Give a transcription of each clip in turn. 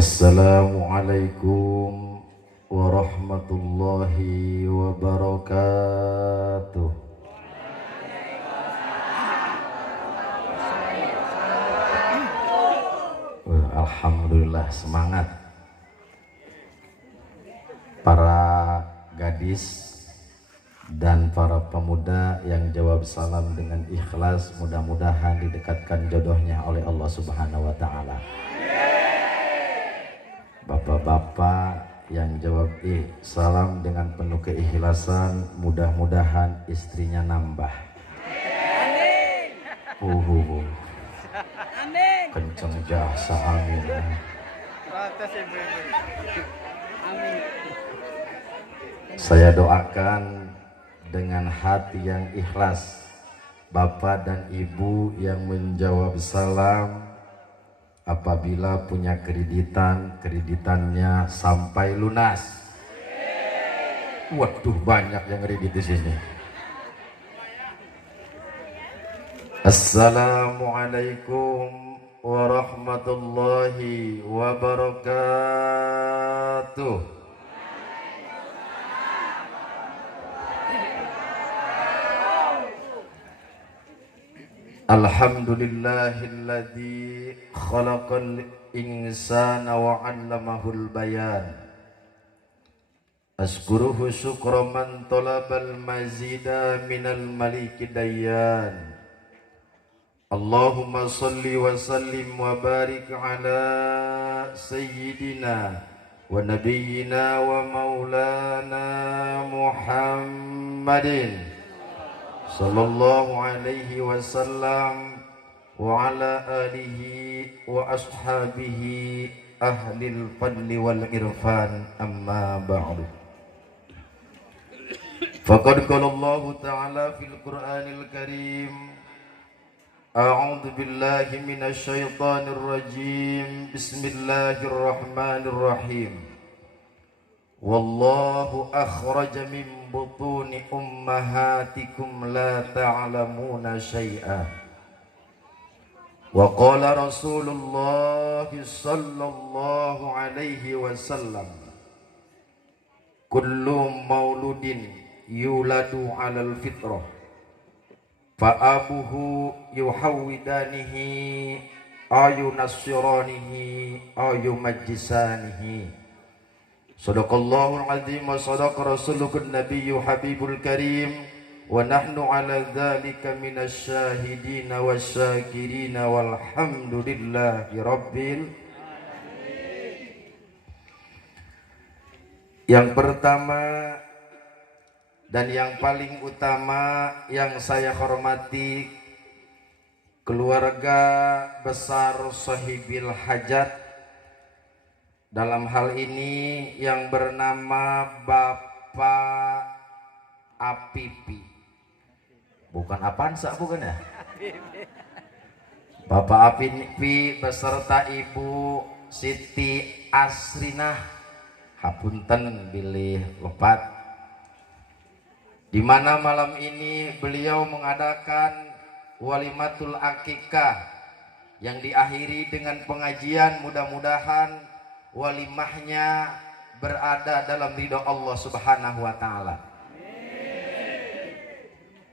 Assalamualaikum warahmatullahi wabarakatuh. Alhamdulillah, semangat para gadis dan para pemuda yang jawab salam dengan ikhlas. Mudah-mudahan didekatkan jodohnya oleh Allah Subhanahu wa Ta'ala. Bapak-bapak yang jawab salam dengan penuh keikhlasan, mudah-mudahan istrinya nambah. Kenceng jasa, amin. Saya doakan dengan hati yang ikhlas, Bapak dan Ibu yang menjawab salam, apabila punya kreditannya sampai lunas. Waduh, banyak yang kredit di sini. Assalamualaikum warahmatullahi wabarakatuh. Alhamdulillahilladzi khalaqal insana wa 'allamahul bayan. Askuruhu syukra man talabal mazida minal maliki dayyan. Allahumma salli wa sallim wa barik ala sayyidina wa nabiyyina wa maulana Muhammadin sallallahu alaihi wasallam wa ala alihi wa ashabihi ahlil fadli wal irfan, amma ba'du. Faqad qala Allah ta'ala fil Qur'anil Karim, a'udzu billahi minasy syaithanir rajim, bismillahirrahmanirrahim. Wallahu akhraja min butuni ummahatikum la ta'lamuna syai'a. Wa qala Rasulullah sallallahu alaihi wasallam, kullu mauludin yuladu 'alal fitrah fa abuhu yuhawwidanihi ayu nasiranihi ayu majisanihi. Sadaqallahul azim wa sadaqa rasulukun nabiyyu habibul karim, wa nahnu ala dzalika minasy syahidina wasyakirina walhamdulillahi rabbil alamin. Yang pertama dan yang paling utama yang saya hormati, keluarga besar Sahibil Hajat, dalam hal ini yang bernama Bapak Apipi, bukan Apansa, bukan ya? Bapak Apipi beserta Ibu Siti Asrinah, hapunten bilih lepat, di mana malam ini beliau mengadakan walimatul akikah yang diakhiri dengan pengajian. Mudah-mudahan walimahnya berada dalam ridho Allah Subhanahu wa Ta'ala.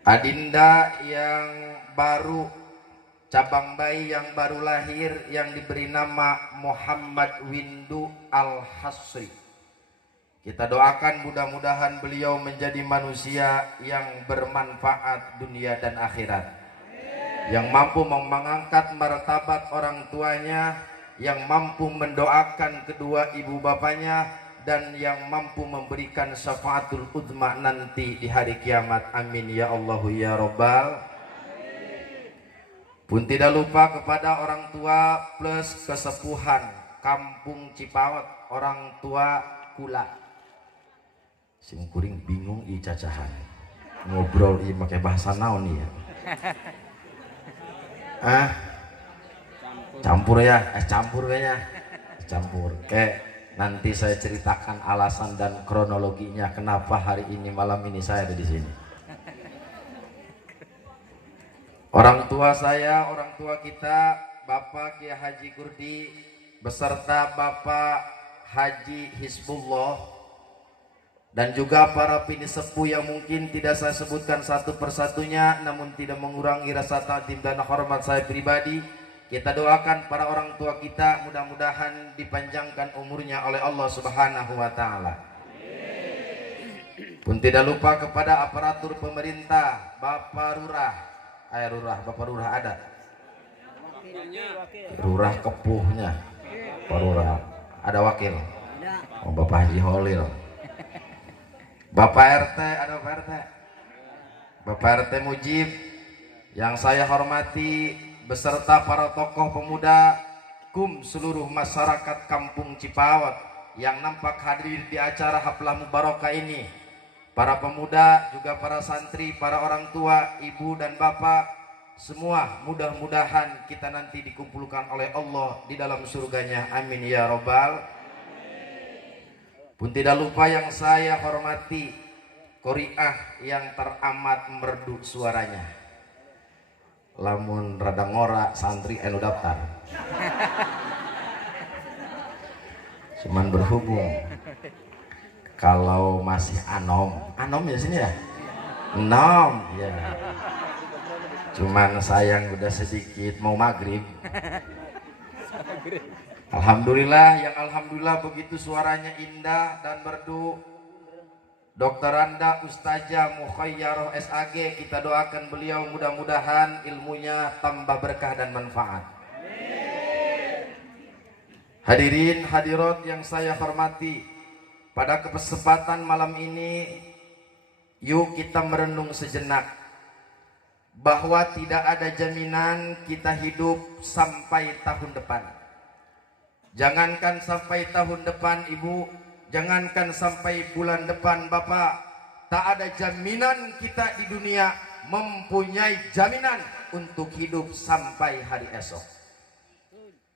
Adinda yang baru, cabang bayi yang baru lahir yang diberi nama Muhammad Windu Al-Hasri, kita doakan mudah-mudahan beliau menjadi manusia yang bermanfaat dunia dan akhirat, yang mampu mengangkat martabat orang tuanya, yang mampu mendoakan kedua ibu bapaknya, dan yang mampu memberikan syafaatul uzma nanti di hari kiamat. Amin ya Allah ya Rabbal. Pun tidak lupa kepada orang tua plus kesepuhan Kampung Cipaot, orang tua kula. Sing kuring bingung i cacahan ngobrol i pakai bahasa naon ya. Campur ya, campur kayaknya, campur. Nanti saya ceritakan alasan dan kronologinya kenapa hari ini malam ini saya ada di sini. Orang tua saya, orang tua kita, Bapak Kiai Haji Kurdi beserta Bapak Haji Hizbullah dan juga para pinisepuh yang mungkin tidak saya sebutkan satu persatunya, namun tidak mengurangi rasa takdim dan hormat saya pribadi. Kita doakan para orang tua kita, mudah-mudahan dipanjangkan umurnya oleh Allah Subhanahu wa Ta'ala. Pun tidak lupa kepada aparatur pemerintah, Bapak Lurah, Bapak Lurah ada, Lurah Kepuhnya, Pak Lurah ada wakil, oh, Bapak Haji Holil, Bapak RT ada, Bapak RT Mujib yang saya hormati, beserta para tokoh pemuda seluruh masyarakat Kampung Cipawat yang nampak hadir di acara Haflah Mubarakah ini. Para pemuda, juga para santri, para orang tua, ibu dan bapak, semua mudah-mudahan kita nanti dikumpulkan oleh Allah di dalam surganya. Amin ya robbal. Pun tidak lupa yang saya hormati, Qoriah yang teramat merdu suaranya. Lamun rada ngora santri anu daftar. Cuman berhubung kalau masih anom ya sini ya, nom ya. Cuman sayang udah sedikit mau maghrib. Alhamdulillah begitu suaranya indah dan merdu. Dr. Anda Ustazah Mukhayyarah SAG, kita doakan beliau mudah-mudahan ilmunya tambah berkah dan manfaat. Hadirin hadirat yang saya hormati, pada kesempatan malam ini yuk kita merenung sejenak bahwa tidak ada jaminan kita hidup sampai tahun depan. Jangankan sampai tahun depan Ibu, jangankan sampai bulan depan Bapak, tak ada jaminan kita di dunia mempunyai jaminan untuk hidup sampai hari esok.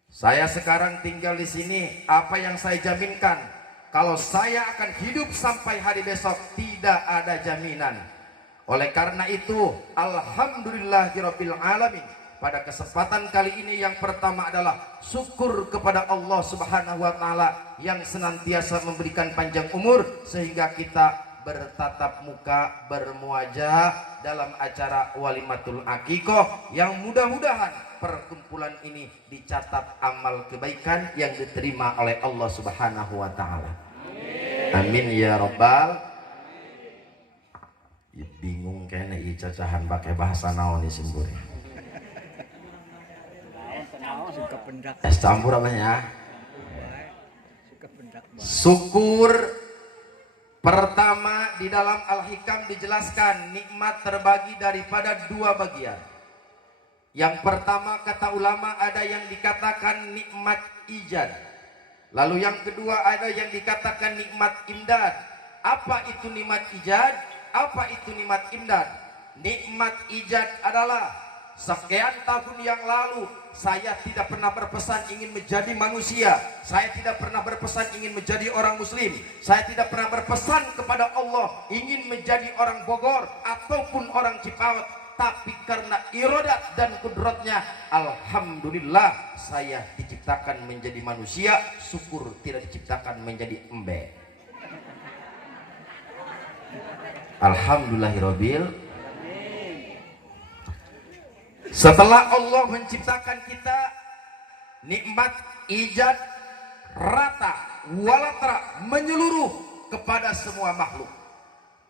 Saya sekarang tinggal di sini, apa yang saya jaminkan? Kalau saya akan hidup sampai hari besok, tidak ada jaminan. Oleh karena itu, alhamdulillahirabbil alamin. Pada kesempatan kali ini yang pertama adalah syukur kepada Allah Subhanahu wa Ta'ala yang senantiasa memberikan panjang umur sehingga kita bertatap muka, bermuajah dalam acara walimatul akikoh yang mudah-mudahan perkumpulan ini dicatat amal kebaikan yang diterima oleh Allah Subhanahu wa Ta'ala. Amin ya robbal. Bingung kayaknya cacahan pakai bahasa naon nih simbur. Es campur apanya? Syukur pertama di dalam Al-Hikam dijelaskan nikmat terbagi daripada dua bagian. Yang pertama kata ulama ada yang dikatakan nikmat ijad. Lalu yang kedua ada yang dikatakan nikmat imdad. Apa itu nikmat ijad? Apa itu nikmat imdad? Nikmat ijad adalah sekian tahun yang lalu saya tidak pernah berpesan ingin menjadi manusia. Saya tidak pernah berpesan ingin menjadi orang muslim. Saya tidak pernah berpesan kepada Allah ingin menjadi orang Bogor ataupun orang Cipawat. Tapi karena iradat dan kudratnya, alhamdulillah saya diciptakan menjadi manusia. Syukur tidak diciptakan menjadi embe. Alhamdulillahirabbil. Setelah Allah menciptakan kita, nikmat ijad rata walatra menyeluruh kepada semua makhluk.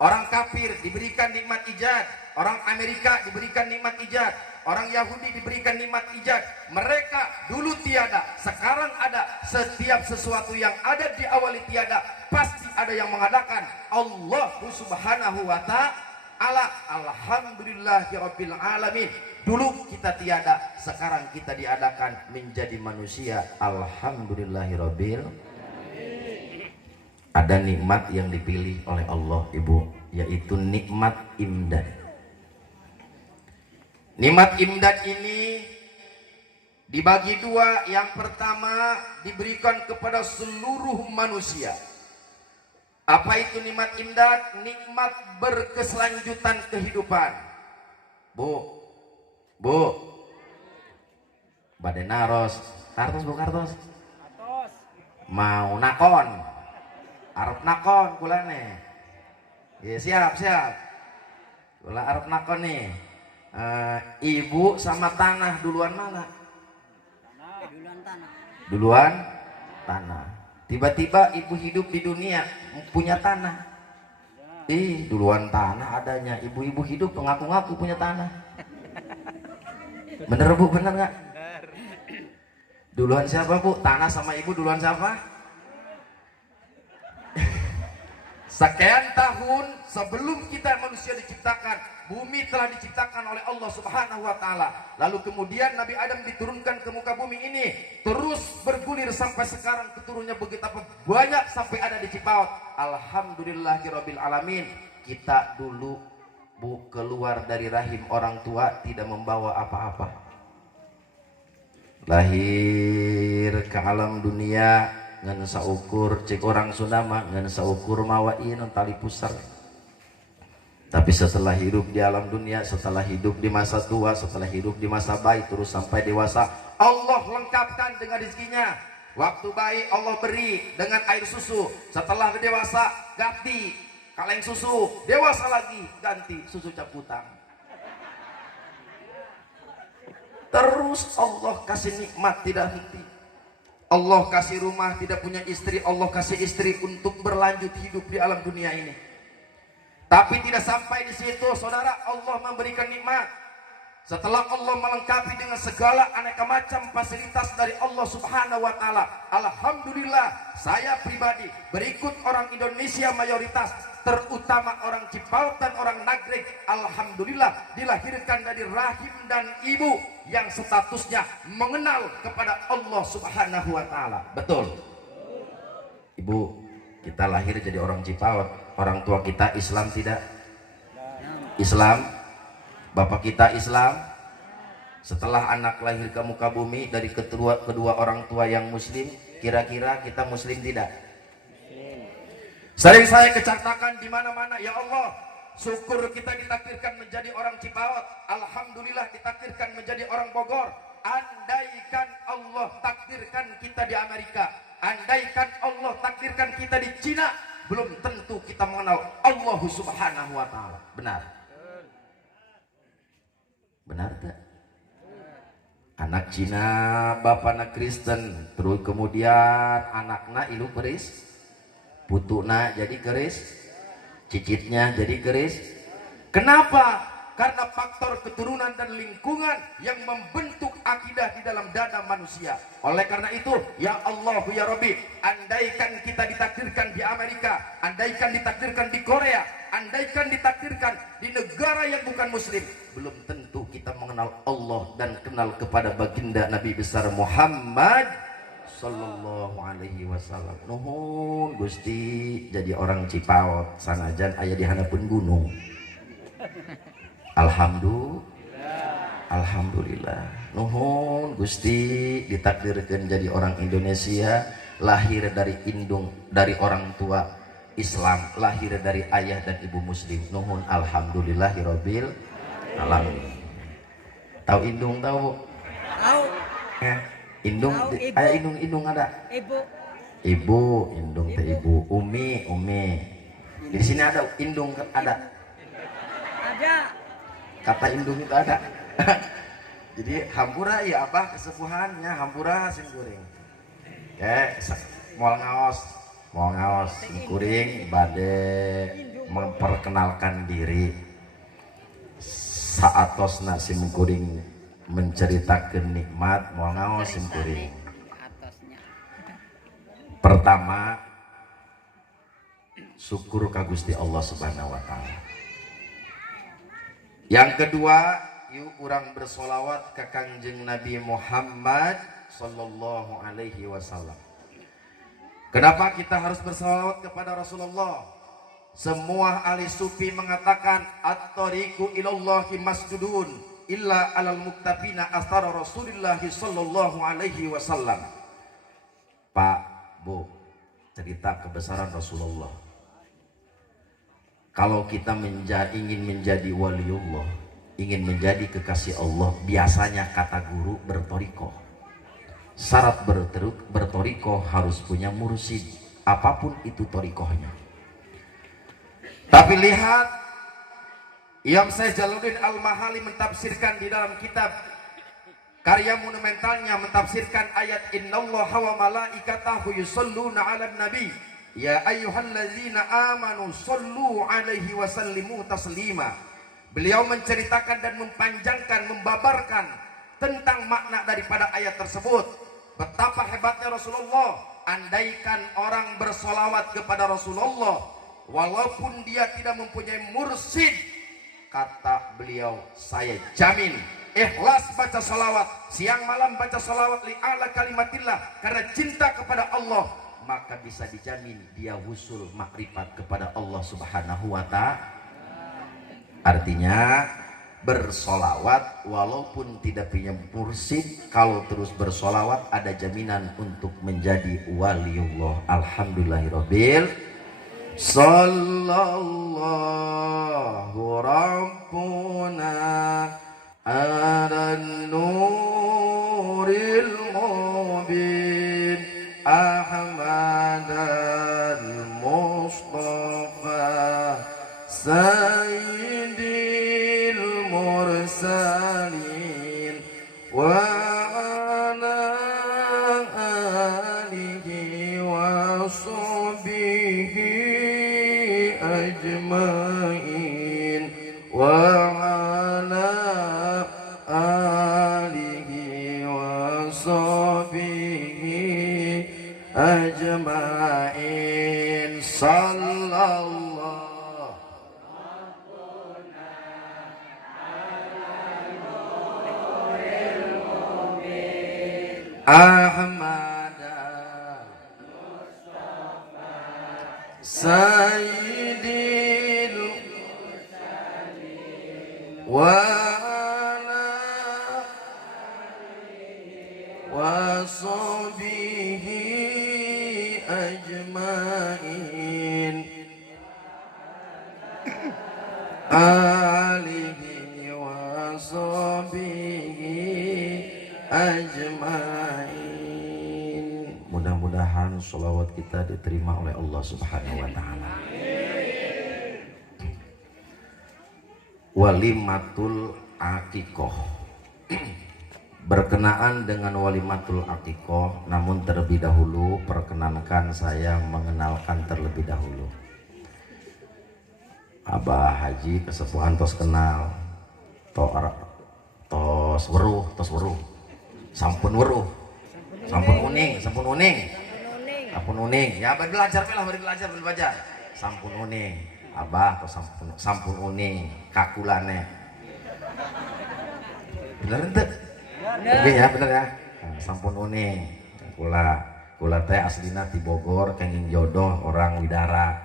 Orang kafir diberikan nikmat ijad, orang Amerika diberikan nikmat ijad, orang Yahudi diberikan nikmat ijad. Mereka dulu tiada, sekarang ada. Setiap sesuatu yang ada diawali tiada, pasti ada yang mengadakan. Allah Subhanahu wa Ta'ala. Alhamdulillahirabbil alamin. Dulu kita tiada, sekarang kita diadakan menjadi manusia. Alhamdulillahirabbil. Ada nikmat yang dipilih oleh Allah Ibu, yaitu nikmat imdad. Nikmat imdad ini dibagi dua. Yang pertama diberikan kepada seluruh manusia. Apa itu nikmat imdad? Nikmat berkeselanjutan kehidupan. Bu Badenaros, kartos bu kartos. mau nakon, arep nakon kulane. Ya siap. Kula arep nakon nih. Ibu sama tanah duluan mana? Duluan tanah. Tiba-tiba ibu hidup di dunia punya tanah. Duluan tanah adanya. Ibu-ibu hidup ngaku-ngaku punya tanah. Bener Bu, bener nggak? Duluan siapa Bu? Tanah sama ibu duluan siapa? Sekian tahun sebelum kita manusia diciptakan, bumi telah diciptakan oleh Allah Subhanahu wa taala. Lalu kemudian Nabi Adam diturunkan ke muka bumi ini, terus bergulir sampai sekarang keturunnya betapa banyak sampai ada di Cipaut. Alhamdulillahirabbil alamin. Kita dulu Bu keluar dari rahim orang tua tidak membawa apa-apa. Lahir ke alam dunia ngan saukur cek orang Sunda mah ngan saukur mawain tali pusar. Tapi setelah hidup di alam dunia, setelah hidup di masa tua, setelah hidup di masa bayi terus sampai dewasa, Allah lengkapkan dengan rezekinya. Waktu bayi Allah beri dengan air susu, setelah dewasa ganti kaleng susu, dewasa lagi ganti susu caputan. Terus Allah kasih nikmat tidak henti. Allah kasih rumah tidak punya istri, Allah kasih istri untuk berlanjut hidup di alam dunia ini. Tapi tidak sampai di situ, saudara. Allah memberikan nikmat. Setelah Allah melengkapi dengan segala aneka macam fasilitas dari Allah Subhanahu wa taala, alhamdulillah saya pribadi berikut orang Indonesia mayoritas, terutama orang Cipaut dan orang Nagreg, alhamdulillah dilahirkan dari rahim dan ibu yang statusnya mengenal kepada Allah Subhanahu wa taala. Betul? Ibu, kita lahir jadi orang Cipaut, orang tua kita Islam tidak? Islam. Bapak kita Islam. Setelah anak lahir ke muka bumi dari kedua orang tua yang muslim, kira-kira kita muslim tidak? Sering saya kecatatkan di mana-mana, ya Allah, syukur kita ditakdirkan menjadi orang Cipaut, alhamdulillah ditakdirkan menjadi orang Bogor. Andaikan Allah takdirkan kita di Amerika, andaikan Allah takdirkan kita di Cina, belum tentu kita mengenal Allah Subhanahu wa taala. Benar? Benar tak? Anak Cina, bapakna Kristen, terus kemudian anaknya ilu keris, putukna jadi keris, cicitnya jadi keris. Kenapa? Karena faktor keturunan dan lingkungan yang membentuk akidah di dalam dada manusia. Oleh karena itu, ya Allah ya Rabbi, andaikan kita ditakdirkan di Amerika, andaikan ditakdirkan di Korea, andaikan ditakdirkan di negara yang bukan muslim, belum tentu kita mengenal Allah dan kenal kepada baginda Nabi besar Muhammad sallallahu alaihi wasallam. Nuhun Gusti jadi orang Cipaut sanajan aya di hanapeun gunung. Alhamdulillah. Nuhun Gusti ditakdirkan jadi orang Indonesia, lahir dari indung dari orang tua Islam, lahir dari ayah dan ibu muslim. Nuhun alhamdulillahirabbil alamin. Tahu indung tahu? Tahu. Indung indung ada? Ibu, indung teh ibu. Umi. Di sini ada indung ada? Ada. Kata indung itu ada. Jadi hampura ya apa kesepuhannya hampura simkuring. Moal ngaos simkuring bade memperkenalkan diri. Saatosna simkuring menceritakan nikmat moal ngaos simkuring. Pertama syukur ka Gusti Allah Subhanahu wa taala. Yang kedua, yuk urang bersolawat ke Kangjeng Nabi Muhammad sallallahu alaihi wasallam. Kenapa kita harus bersolawat kepada Rasulullah? Semua ahli sufi mengatakan at-tariqu ilallahi masdudun illa alal muktafina asara Rasulullah sallallahu alaihi wasallam. Pak, Bu, cerita kebesaran Rasulullah. Kalau kita ingin menjadi waliullah, ingin menjadi kekasih Allah, biasanya kata guru bertoriko. syarat bertorikoh harus punya mursid, apapun itu torikohnya. Tapi lihat Imam Syekh Jalaluddin Al-Mahali mentafsirkan di dalam kitab karya monumentalnya, mentafsirkan ayat innallaha wa malaikatahu yusholluna 'alan nabi ya ayyuhallazina amanu shollu 'alaihi wa sallimu taslima. Beliau menceritakan dan mempanjangkan, membabarkan tentang makna daripada ayat tersebut. Betapa hebatnya Rasulullah, andaikan orang bersolawat kepada Rasulullah walaupun dia tidak mempunyai mursid, kata beliau, saya jamin ikhlas baca salawat, siang malam baca salawat li'ala kalimatillah, karena cinta kepada Allah, maka bisa dijamin dia wusul makrifat kepada Allah subhanahu wa ta'ala. Artinya bersolawat walaupun tidak punya mursid, kalau terus bersolawat ada jaminan untuk menjadi waliullah. Alhamdulillahirabbil sallallahu rabbuna ala nuril mubin Ahmad al-Mustafa sayyidil mursalin wa ala alihi wa sahbihi ajmain wa ala alihi wa sahbihi ajmain. Sallallahu Ahmad Sayyidil wa ala wa sahbihi ajmain alihi wa sahbihi ajmain. Mudah-mudahan sholawat kita diterima oleh Allah subhanahu wa ta'ala. Walimatul Aqiqah. Berkenaan dengan walimatul Aqiqah, namun terlebih dahulu perkenankan saya mengenalkan terlebih dahulu. Abah Haji kesepuhan tos kenal, tos weruh, sampun weruh, sampun uning, ya belajar belajar, sampun uning, abah atau sampun uning, kakulane, bener ente? Oke ya bener ya, sampun uning, kula teh aslina ti Bogor, kenging jodoh orang Widara,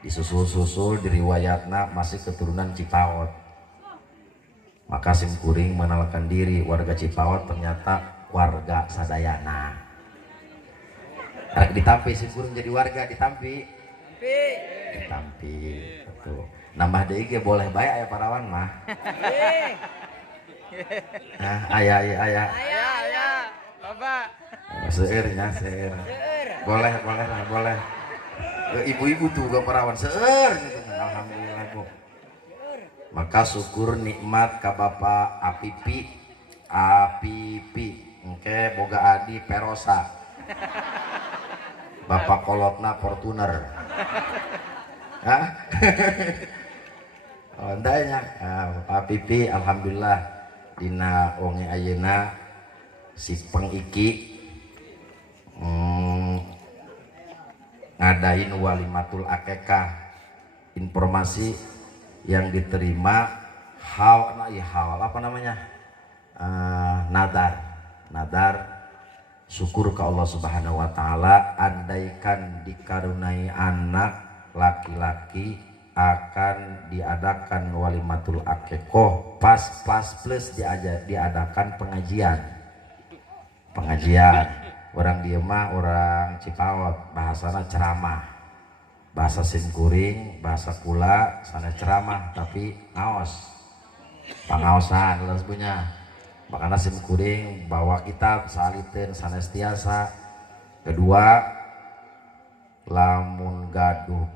disusul diriwayatna masih keturunan Cipaot. Maka simkuring mengenalkan diri warga Cipaot, ternyata warga sadayana. Ditampi simkuring jadi warga ditampi. Betul. Nambah deui ge boleh bae aya parawan mah. Nah, aya. Bapak. Seueur nya, seueur. Boleh. Ibu-ibu tuh gak parawan seueur gitu. Alhamdulillah, Bu. Maka syukur nikmat ka Bapak Apipi engke boga adi Perosa, Bapak kolotna Fortuner. Hah? Oh, entahnya Bapak Apipi alhamdulillah dina wonge ayeuna si pengiki ngadain walimatul akekah. Informasi yang diterima hal apa namanya, nadar syukur ke Allah subhanahu wa ta'ala, andaikan dikarunai anak laki-laki akan diadakan walimatul akikoh pas plus diadakan pengajian orang Diema, orang Cipaot bahasana ceramah, bahasa simkuring, bahasa kula sana ceramah, tapi ngaos pangaosan harus punya makanya sim kuring bawa kitab saliten sanestiasa. Kedua, lamun gaduh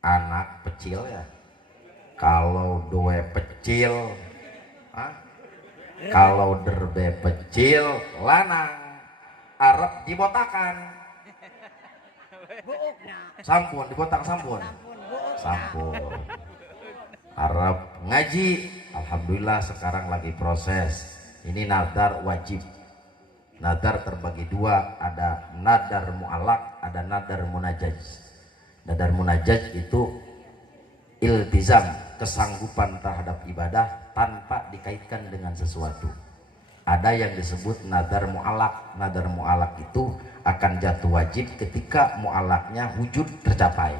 anak pecil ya, kalau dua pecil kalau derbe pecil lanang arep dibotakan sampun dibotak sampun arep ngaji. Alhamdulillah sekarang lagi proses ini. Nadar wajib. Nadar terbagi dua, ada nadar mu'alak, ada nadar munajaj. Nadar munajaj itu iltizam, kesanggupan terhadap ibadah tanpa dikaitkan dengan sesuatu. Ada yang disebut nadar mu'alak. Nadar mu'alak itu akan jatuh wajib ketika mu'alaknya wujud tercapai.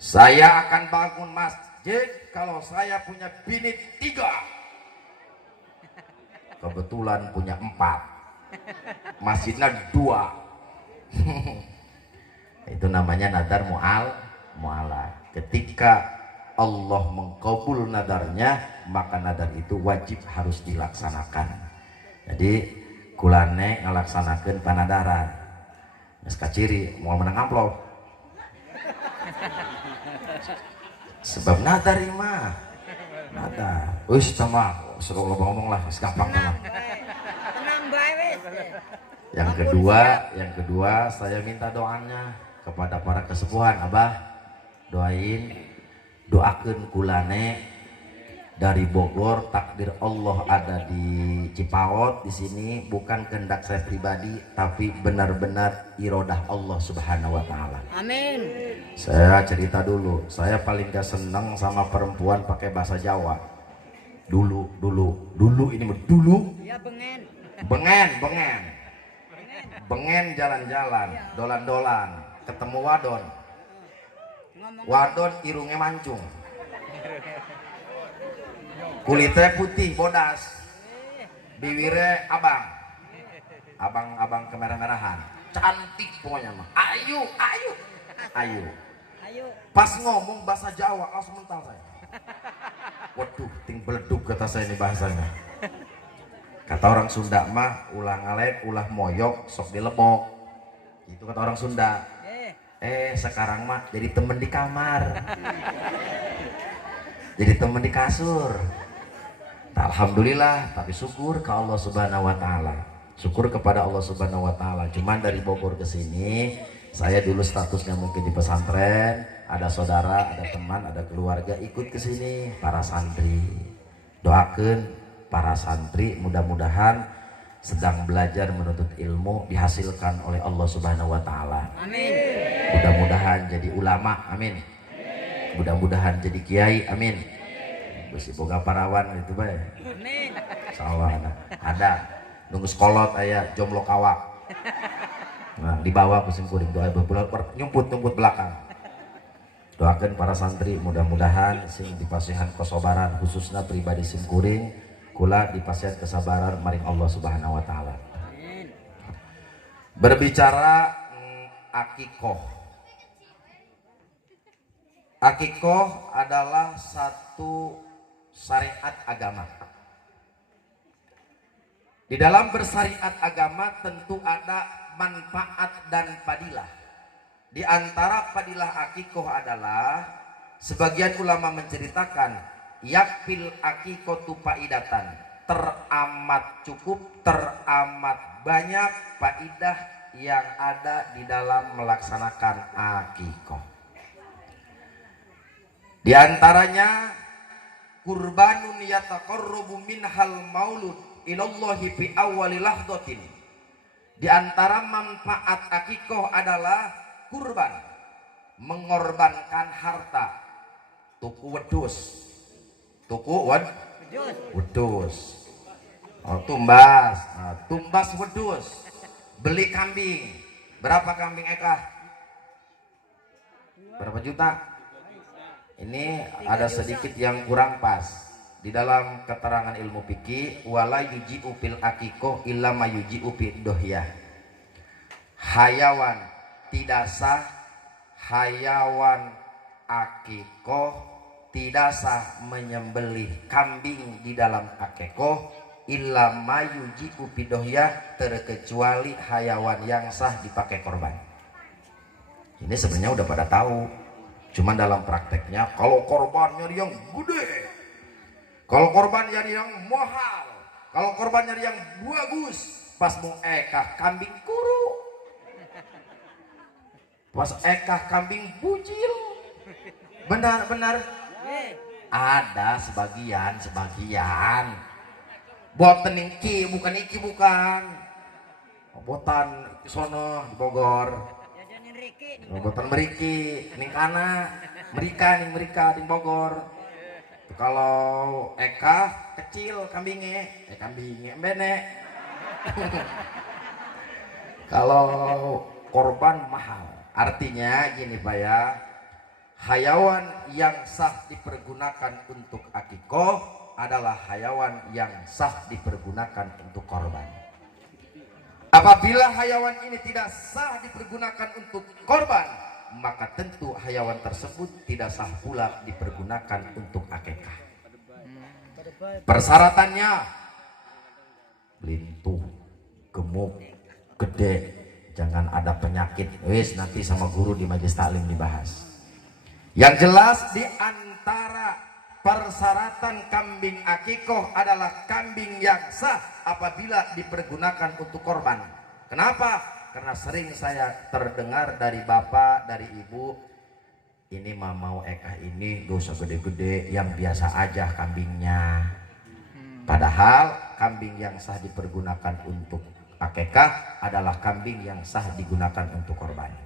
Saya akan bangun masjid kalau saya punya bini 3, kebetulan punya 4, masjidnya 2. Itu namanya nadar mu'alak. Ketika Allah mengkabul nadarnya, maka nadar itu wajib harus dilaksanakan. Jadi kulane ngalaksanakeun panadaran geus kaciri moal menang amplop. Sebab nadar mah nadar wis sama seru ngomong lah gampang mah. Tenang bae wis. Yang kedua saya minta doanya kepada para kesepuhan. Abah doakeun kulane dari Bogor, takdir Allah ada di Cipaot di sini, bukan kehendak saya pribadi tapi benar-benar irodah Allah Subhanahu wa taala. Amin. Saya cerita dulu, saya paling gak seneng sama perempuan pakai bahasa Jawa. Dulu ini dulu. Ya bengen jalan-jalan, dolan-dolan, ketemu wadon irungnya mancung, kulitnya putih bodas, bibirnya abang kemerah-merahan, cantik pokoknya mah, ayu. Pas ngomong bahasa Jawa langsung mental saya. Waduh, ting beleduk kata saya ini bahasanya. Kata orang Sunda mah ulah ngalek, ulah moyok, sok dilebok. Itu kata orang Sunda. Sekarang mah jadi temen di kamar, jadi temen di kasur. Alhamdulillah, tapi syukur ke Allah Subhanahu wa taala. Syukur kepada Allah Subhanahu wa taala. Cuman dari Bogor ke sini, saya dulu statusnya mungkin di pesantren, ada saudara, ada teman, ada keluarga ikut ke sini, para santri. Doakeun para santri mudah-mudahan sedang belajar menuntut ilmu dihasilkan oleh Allah Subhanahu wa taala. Amin. Mudah-mudahan jadi ulama, amin. Mudah-mudahan jadi kiai, amin. Besi boga parawan itu bae. Amin. Insyaallah ada. Nunggu sekolot aya jomblo kawak. Nah, dibawa kusim kuring doa nyumput belakang. Doakan para santri mudah-mudahan sing dipasihan kesabaran khususnya pribadi sim kuring kula dipasihan kesabaran maring Allah Subhanahu wa taala. Berbicara akikoh. Akikoh adalah satu syariat agama. Di dalam bersyariat agama tentu ada manfaat dan fadilah. Di antara fadilah akikoh adalah sebagian ulama menceritakan yakfil akikotu faidatan, teramat cukup, teramat banyak faidah yang ada di dalam melaksanakan akikoh. Di antaranya kurbanun yataqarrabu minhal maulud ilallahi fi awwali lahdatin. Di antara manfaat akikoh adalah kurban, mengorbankan harta, tuku wedus, tumbas wedus, beli kambing. Berapa kambing Eka? Berapa juta? Ini ada sedikit yang kurang pas. Di dalam keterangan ilmu fikih, wala yuji'u fil akikoh illa ma yuji'u fid dohiyah. Hayawan tidak sah, hayawan akikoh tidak sah menyembelih kambing di dalam akikoh illa mayujibu bidohyah, terkecuali hayawan yang sah dipakai korban. Ini sebenarnya udah pada tahu, cuman dalam prakteknya kalau korban nyari yang gede, kalau korban nyari yang mahal, kalau korban nyari yang bagus, pas mau ekah kambing kuru, pas ekah kambing bujil. Benar-benar ada sebagian boten iki bukan botan sono di Bogor botan meriki ning kana merika di Bogor. Kalau eka kecil kambingnya bene. Kalau korban mahal. Artinya gini Pak ya, hayawan yang sah dipergunakan untuk akikoh adalah hayawan yang sah dipergunakan untuk korban. Apabila hayawan ini tidak sah dipergunakan untuk korban, maka tentu hayawan tersebut tidak sah pula dipergunakan untuk akikah. Persyaratannya lintuh, gemuk, gede, jangan ada penyakit. Wis nanti sama guru di majelis taklim dibahas. Yang jelas di antara persyaratan kambing akikoh adalah kambing yang sah apabila dipergunakan untuk korban. Kenapa? Karena sering saya terdengar dari bapak, dari ibu, ini mau ekah ini dosa gede-gede yang biasa aja kambingnya. Padahal kambing yang sah dipergunakan untuk akikah adalah kambing yang sah digunakan untuk korban.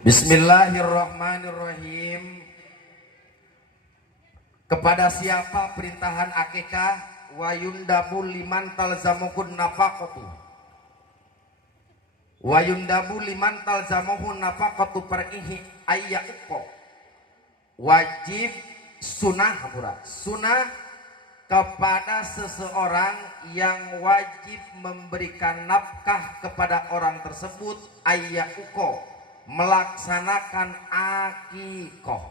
Bismillahirrahmanirrahim. Kepada siapa perintahan akikah? Wa yundabu liman talzamuhun nafaqatu. Wa yundabu liman talzamuhun nafaqatu perihi ayyuko. Wajib sunnah kepada seseorang yang wajib memberikan nafkah kepada orang tersebut ayyuko, melaksanakan akikoh.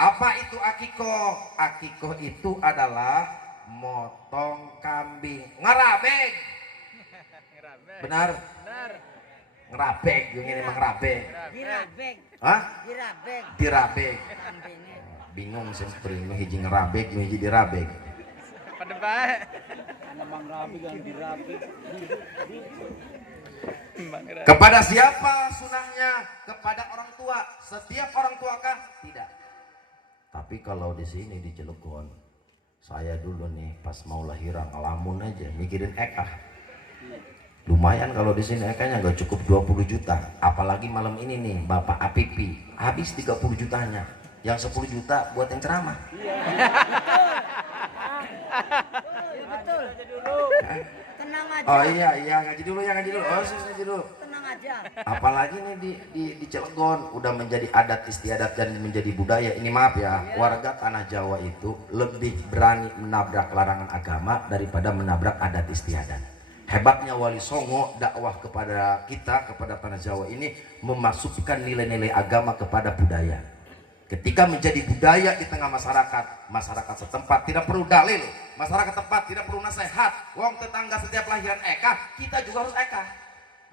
Apa itu akikoh? Akikoh itu adalah motong kambing, ngerabeg. Benar? Ngerabeg, yang ini emang ngerabeg. Dirabeg. Hah? Dirabeg. Dirabeg. Bingung sih seperti hiji ngerabeg, hiji dirabeg. Pada baik. Emang rabeg yang dirabeg. Kepada siapa sunahnya? Kepada orang tua. Setiap orang tua kah? Tidak. Tapi kalau di sini di Cilegon, saya dulu nih pas mau lahiran ngelamun aja mikirin ekah. Lumayan kalau di sini ekahnya nggak cukup 20 juta. Apalagi malam ini nih Bapak Apipi habis 30 jutanya. Yang 10 juta buat yang ceramah. Betul. Tenang aja. Oh iya ngaji dulu ya ngaji dulu. Oh ngaji dulu. Tenang aja. Apalagi nih di Cilegon udah menjadi adat istiadat dan menjadi budaya. Ini maaf ya, warga tanah Jawa itu lebih berani menabrak larangan agama daripada menabrak adat istiadat. Hebatnya Wali Songo dakwah kepada kita, kepada tanah Jawa ini memasukkan nilai-nilai agama kepada budaya. Ketika menjadi budaya di tengah masyarakat setempat tidak perlu dalil, masyarakat tempat tidak perlu nasihat. Wong tetangga setiap lahiran ekah, kita juga harus ekah.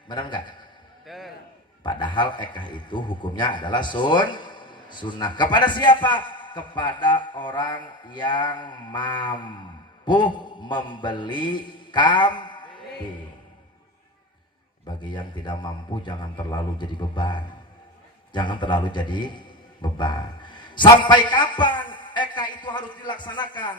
Benar enggak? Padahal ekah itu hukumnya adalah sunnah. Kepada siapa? Kepada orang yang mampu membeli kambing. Bagi yang tidak mampu jangan terlalu jadi beban. Jangan terlalu jadi beban. Sampai kapan ekah itu harus dilaksanakan?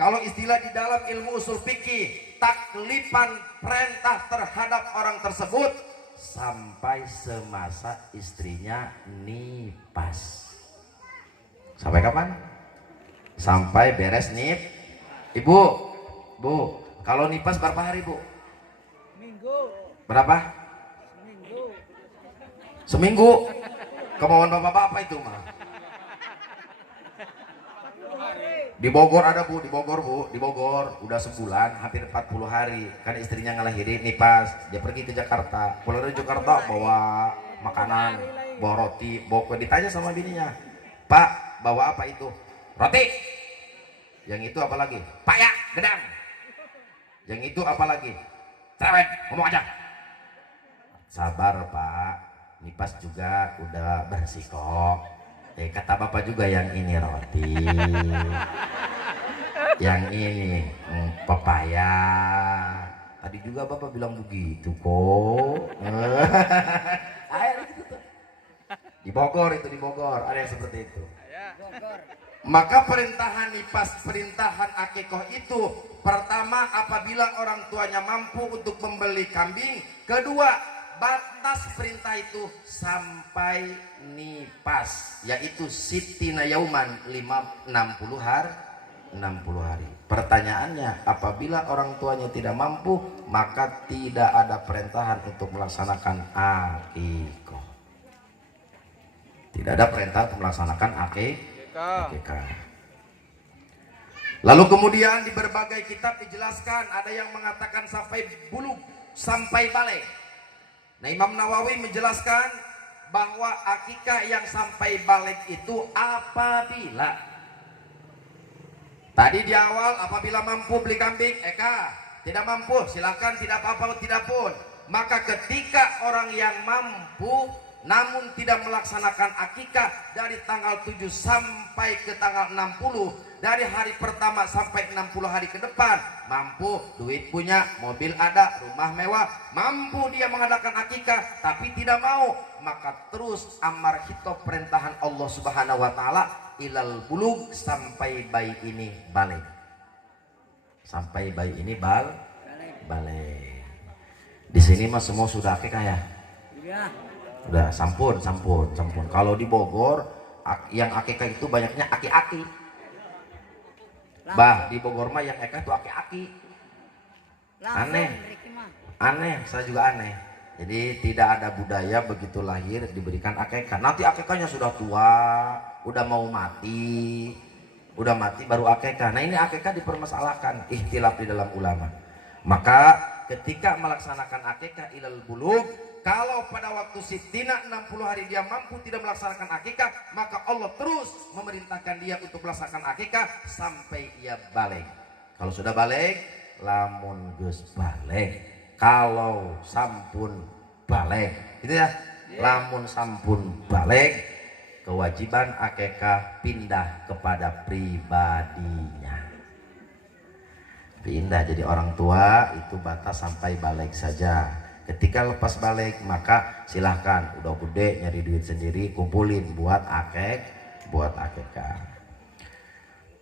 Kalau istilah di dalam ilmu usul fikih, taklifan perintah terhadap orang tersebut sampai semasa istrinya nipas. Sampai kapan? Sampai beres Ibu, Bu, kalau nipas berapa hari, Bu? Minggu. Berapa? Seminggu. Kemauan bapak-bapak itu mah. Di Bogor ada Bu, di Bogor udah sebulan, hampir 40 hari. Kan istrinya ngelahirin nipas, dia pergi ke Jakarta. Pulang dari Jakarta bawa makanan, bawa roti, bawa kue. Ditanya sama bininya, Pak bawa apa itu? Roti. Yang itu apa lagi? Payak, gedang. Yang itu apa lagi? Cerewet, ngomong aja. Sabar Pak, Nipas juga udah bersih kok. Kata Bapak juga yang ini roti, yang ini pepaya. Tadi juga Bapak bilang begitu kok. Di Bogor itu, di Bogor ada yang seperti itu. Maka perintahan Nipas, perintahan akikoh itu, pertama apabila orang tuanya mampu untuk membeli kambing. Kedua, batas perintah itu sampai Nipas, yaitu sitina yauman, 60 hari. Pertanyaannya, apabila orang tuanya tidak mampu, maka tidak ada perintahan untuk melaksanakan akikoh. Tidak ada perintah untuk melaksanakan akikah. Lalu kemudian di berbagai kitab dijelaskan, ada yang mengatakan sampai bulug, sampai balik. Nah, Imam Nawawi menjelaskan bahwa akikah yang sampai balik itu apabila tadi di awal, apabila mampu beli kambing, tidak mampu, silakan, tidak apa-apa, tidak pun. Maka ketika orang yang mampu namun tidak melaksanakan akikah dari tanggal 7 sampai ke tanggal 60, dari hari pertama sampai 60 hari ke depan, mampu, duit punya, mobil ada, rumah mewah, mampu dia mengadakan akikah tapi tidak mau, maka terus amar hitop perintahan Allah Subhanahu wa taala ilal bulug, sampai bayi ini balik. Sampai bayi ini balik. Di sini mah semua sudah akikah ya? Iya. Udah sampun. Kalau di Bogor yang akikah itu banyaknya aki-aki. Bah, di Bogor mah yang akikah itu aki-aki. Aneh, saya juga aneh. Jadi tidak ada budaya begitu lahir diberikan akikah. Nanti akikahnya sudah tua, udah mau mati, baru akikah. Nah, ini akikah dipermasalahkan, ikhtilaf di dalam ulama. Maka ketika melaksanakan akikah ilal bulug, kalau pada waktu sitina 60 hari dia mampu tidak melaksanakan akikah, maka Allah terus memerintahkan dia untuk melaksanakan akikah sampai ia balik. Kalau sudah balik, lamun geus balik, kalau sampun balik, gitu ya. Lamun sampun balik, kewajiban akikah pindah kepada pribadinya. Pindah jadi orang tua itu batas sampai balik saja. Ketika lepas balik maka silahkan, udah gede nyari duit sendiri, kumpulin buat akikah.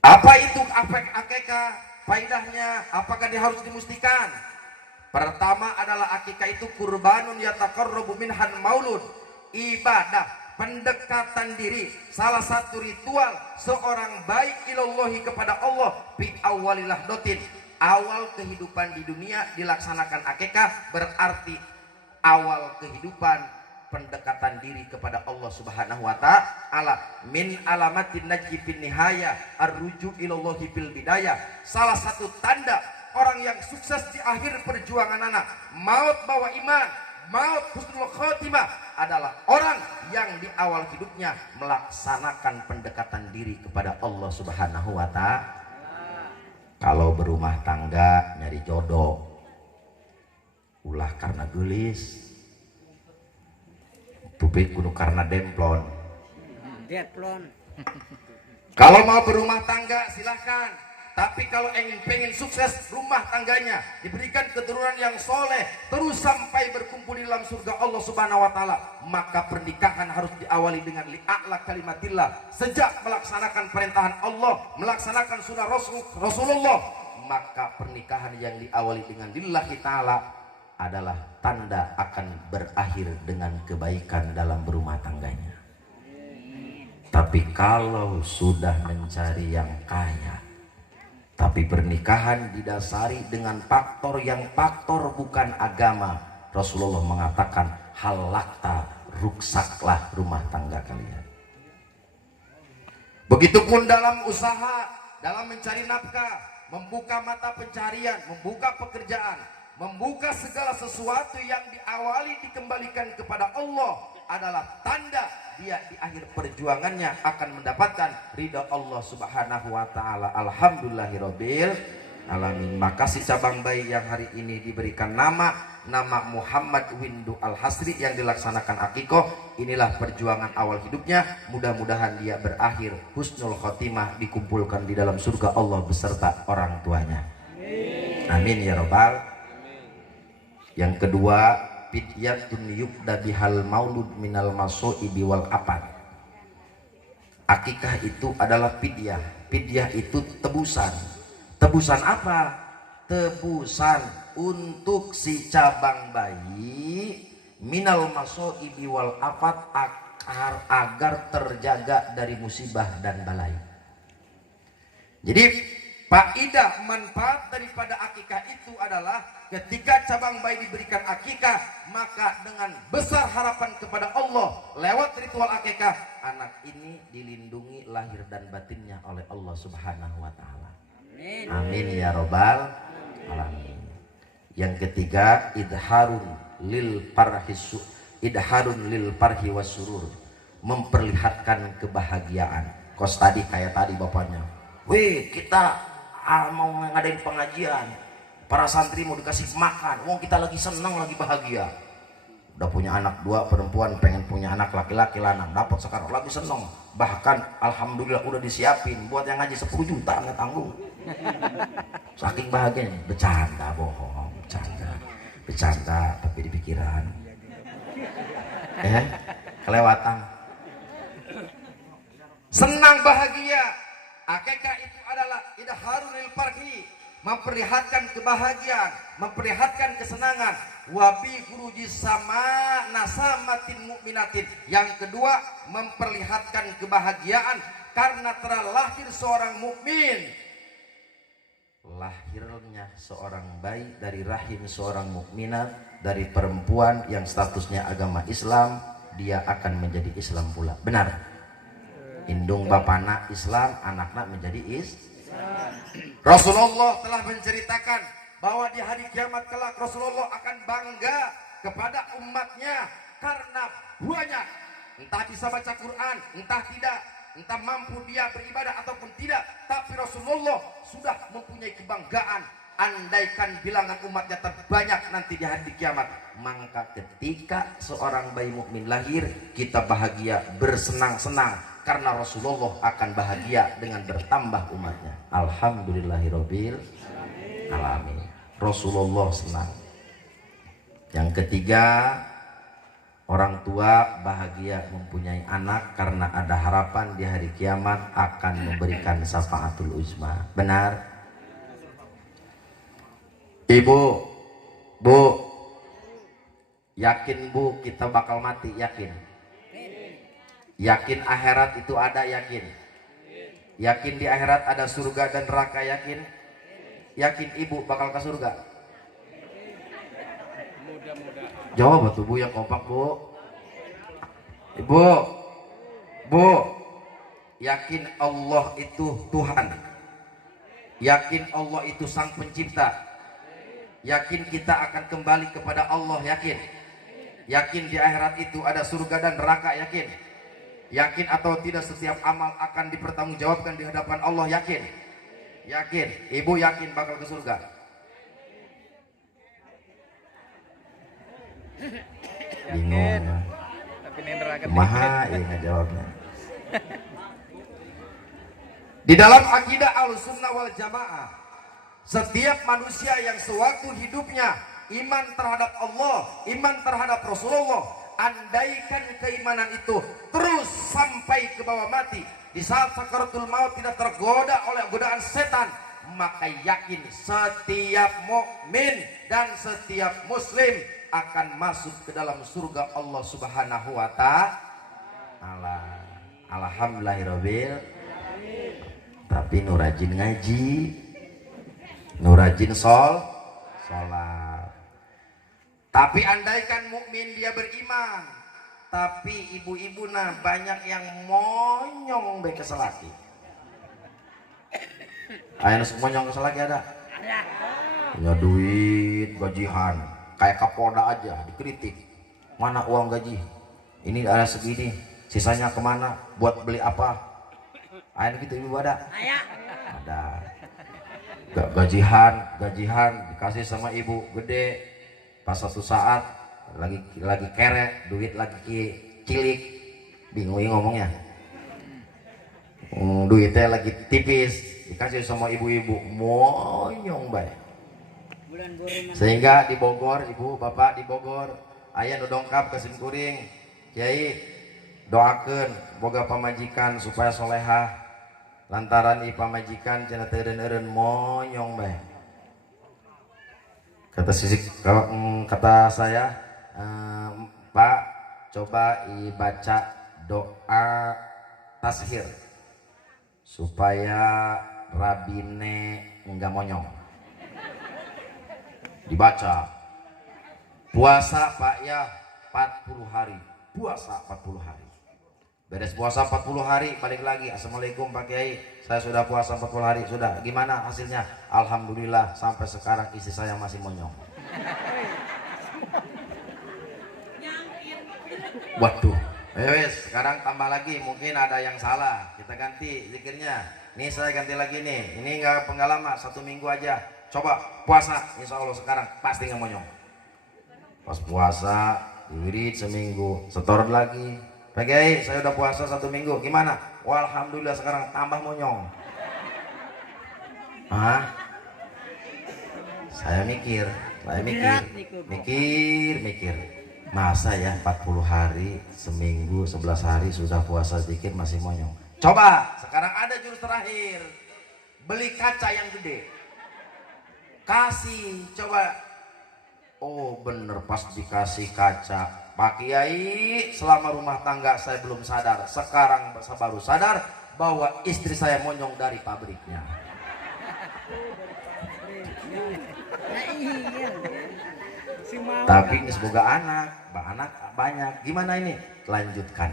Apa itu akikah? Faidahnya, apakah dia harus dimustikan? Pertama adalah akikah itu kurbanun yataqarrabu minhan maulud, ibadah pendekatan diri, salah satu ritual seorang baik ilallahi kepada Allah bi awwalilah dotin. Awal kehidupan di dunia dilaksanakan akikah, berarti awal kehidupan pendekatan diri kepada Allah Subhanahu wa taala. Min alamatin najib bin nihaya arruju ilallahi bil bidayah. Salah satu tanda orang yang sukses di akhir perjuangan anak, maut bawa iman, maut husnul khotimah, adalah orang yang di awal hidupnya melaksanakan pendekatan diri kepada Allah Subhanahu wa taala. Kalau berumah tangga nyari jodoh, ulah karena gelis, tupik kudu karena demplon. Kalau mau berumah tangga silahkan, tapi kalau pengen sukses rumah tangganya, diberikan keturunan yang soleh, terus sampai berkumpul di dalam surga Allah Subhanahu wa taala, maka pernikahan harus diawali dengan li'a'la kalimatillah. Sejak melaksanakan perintahan Allah, melaksanakan sunnah Rasulullah, maka pernikahan yang diawali dengan lillahi ta'ala adalah tanda akan berakhir dengan kebaikan dalam berumah tangganya. Tapi kalau sudah mencari yang kaya, tapi pernikahan didasari dengan faktor yang bukan agama, Rasulullah mengatakan halakta, ruksaklah rumah tangga kalian. Begitupun dalam usaha, dalam mencari nafkah, membuka mata pencarian, membuka pekerjaan, membuka segala sesuatu yang diawali dikembalikan kepada Allah, adalah tanda dia di akhir perjuangannya akan mendapatkan ridha Allah Subhanahu wa taala. Alhamdulillahirabbil alamin. Maka si cabang bayi yang hari ini diberikan nama Muhammad Windu Al-Hasri yang dilaksanakan akikoh, inilah perjuangan awal hidupnya. Mudah-mudahan dia berakhir husnul khotimah, dikumpulkan di dalam surga Allah beserta orang tuanya. Amin ya robbal. Yang kedua, fidyatun yubda bihal maulud minal masu'ibi wal apad. Akikah itu adalah fidyah. Fidyah itu tebusan. Tebusan apa? Tebusan untuk si cabang bayi minal masu'ibi wal afat, agar terjaga dari musibah dan balai. Jadi faedah manfaat daripada akikah itu adalah ketika cabang bayi diberikan akikah, maka dengan besar harapan kepada Allah lewat ritual akikah, anak ini dilindungi lahir dan batinnya oleh Allah Subhanahu wa taala. Amin ya robbal alamin. Yang ketiga, idharun lil parhi wasurur, memperlihatkan kebahagiaan. Kos tadi kayak tadi bapaknya, weh kita mau ngadain pengajian, para santri mau dikasih makan, wong kita lagi senang, lagi bahagia. Udah punya anak 2 perempuan, pengen punya anak laki-laki lanang, dapat sekarang lagi senang. Bahkan alhamdulillah udah disiapin buat yang ngaji 10 juta nggak tanggung. Saking bahagianya. Bercanda, bohong, bercanda tapi di pikiran kelewatan. Senang bahagia. Akikah itu adalah idharul lil farhi, memperlihatkan kebahagiaan, memperlihatkan kesenangan. Wabi guruji sama nasamatin mukminatin. Yang kedua, memperlihatkan kebahagiaan karena telah lahir seorang mukmin. Lahirnya seorang bayi dari rahim seorang mukminat, dari perempuan yang statusnya agama Islam, dia akan menjadi Islam pula. Benar? Indung bapana Islam, anaknya menjadi Islam. Rasulullah telah menceritakan bahwa di hari kiamat kelak Rasulullah akan bangga kepada umatnya karena banyak, entah bisa baca Quran, entah tidak, entah mampu dia beribadah ataupun tidak, tapi Rasulullah sudah mempunyai kebanggaan. Andaikan bilangan umatnya terbanyak nanti di hari kiamat, maka ketika seorang bayi mukmin lahir, kita bahagia bersenang-senang karena Rasulullah akan bahagia dengan bertambah umatnya. Alhamdulillahirabbil alamin. Rasulullah senang. Yang ketiga, orang tua bahagia mempunyai anak karena ada harapan di hari kiamat akan memberikan syafaatul uzma. Benar? Ibu, Bu, yakin Bu kita bakal mati? Yakin? Yakin akhirat itu ada? Yakin? Yakin di akhirat ada surga dan neraka? Yakin? Yakin Ibu bakal ke surga? Jawab tuh Bu yang kompak, Bu. Ibu, Bu, yakin Allah itu Tuhan? Yakin Allah itu Sang Pencipta? Yakin kita akan kembali kepada Allah? Yakin? Yakin di akhirat itu ada surga dan neraka? Yakin? Yakin atau tidak setiap amal akan dipertanggungjawabkan di hadapan Allah? Yakin? Yakin? Ibu yakin bakal ke surga? Bingung. Tapi ini neraka Maha ini jawabnya. Di dalam akidah Ahlussunnah wal Jamaah, setiap manusia yang sewaktu hidupnya iman terhadap Allah, iman terhadap Rasulullah, andaikan keimanan itu terus sampai ke bawah mati, di saat sakaratul maut tidak tergoda oleh godaan setan, maka yakin setiap mukmin dan setiap muslim akan masuk ke dalam surga Allah Subhanahu wa taala. Alhamdulillahirabbil. Tapi nu rajin ngaji, nu rajin sholat. Tapi andaikan mukmin dia beriman, tapi ibu-ibu nah banyak yang monyong be keselaki. Ayo semua monyong keselaki ada? Punya duit gajian, kayak Kapolda aja dikritik. Mana uang gaji? ini ada segini, sisanya kemana, buat beli apa? Ayo gitu ibu ada? Ada. Gajihan dikasih sama ibu gede. Pas suatu saat lagi kere, duit lagi cilik, bingung ngomongnya. Duitnya lagi tipis, dikasih sama ibu-ibu, monyong baik. Sehingga di Bogor, ibu bapak di Bogor, ayah nu dongkap ke Simkuring, Kiai doakeun boga pamajikan supaya solehah. Lantaran i pamajikan cenah teu eureun monyong bae. Kata saya, Pak, coba baca doa tashir supaya rabine enggak monyong. Dibaca. Puasa Pak ya 40 hari. Puasa 40 hari. Beres puasa 40 hari balik lagi. Assalamualaikum Pak Kiai, saya sudah puasa 40 hari. Sudah, gimana hasilnya? Alhamdulillah sampai sekarang istri saya masih monyong. Waduh, wes sekarang tambah lagi, mungkin ada yang salah, kita ganti zikirnya. Nih saya ganti lagi nih, ini nggak pengalaman, 1 minggu aja. Coba puasa, insya Allah sekarang pasti nggak monyong. Pas puasa, wirid seminggu, setor lagi. Pak Kiai, saya udah puasa 1 minggu, gimana? Wah, alhamdulillah sekarang tambah monyong. Hah? Saya mikir. Masa ya 40 hari, seminggu, 11 hari sudah puasa sedikit masih monyong. Coba, sekarang ada jurus terakhir. Beli kaca yang gede. Kasih, coba. Oh bener, pas dikasih kaca. Pak Kiai, selama rumah tangga saya belum sadar. Sekarang baru sadar bahwa istri saya monyong dari pabriknya. Tapi ini semoga anak banyak. Gimana ini? Lanjutkan.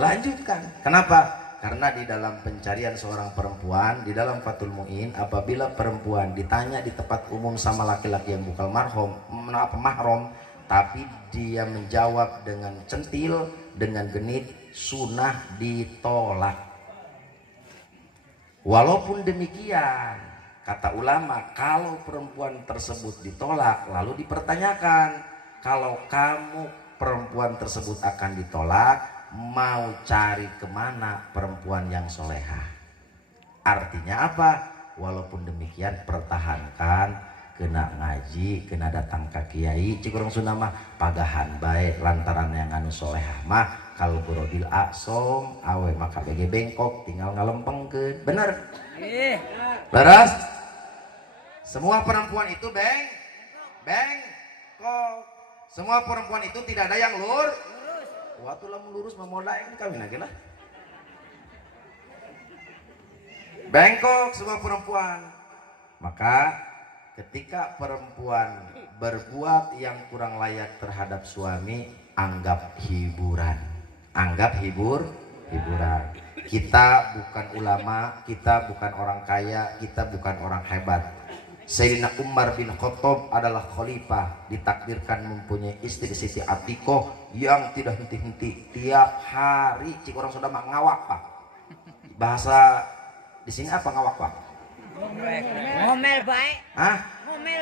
Lanjutkan. Kenapa? Karena di dalam pencarian seorang perempuan, di dalam Fathul Mu'in, apabila perempuan ditanya di tempat umum sama laki-laki yang bukan mahram, tapi dia menjawab dengan centil, dengan genit, sunnah ditolak. Walaupun demikian, kata ulama, kalau perempuan tersebut ditolak, lalu dipertanyakan, kalau kamu perempuan tersebut akan ditolak, mau cari kemana perempuan yang solehah? Artinya apa? Walaupun demikian pertahankan, kena ngaji, kena datang ke kiai, cikurang Sunda mah pagahan baik lantaran yang anu solehah mah kalau berodil aksom awe maka bege bengkok tinggal ngalempengkeun. Bener? Laras? Semua perempuan itu bengkok. Semua perempuan itu tidak ada yang waktu lah lurus memoda ini kawin lagi lah. Bengkok semua perempuan. Maka ketika perempuan berbuat yang kurang layak terhadap suami, anggap hiburan. Hiburan. Kita bukan ulama, kita bukan orang kaya, kita bukan orang hebat. Sayyidina Umar bin Khattab adalah khalifah, ditakdirkan mempunyai istri Siti Atikoh yang tidak henti-henti tiap hari. Cik orang sudah ngawak Pak. Bahasa di sini apa ngawak Pak? Ngomel baik. Hah?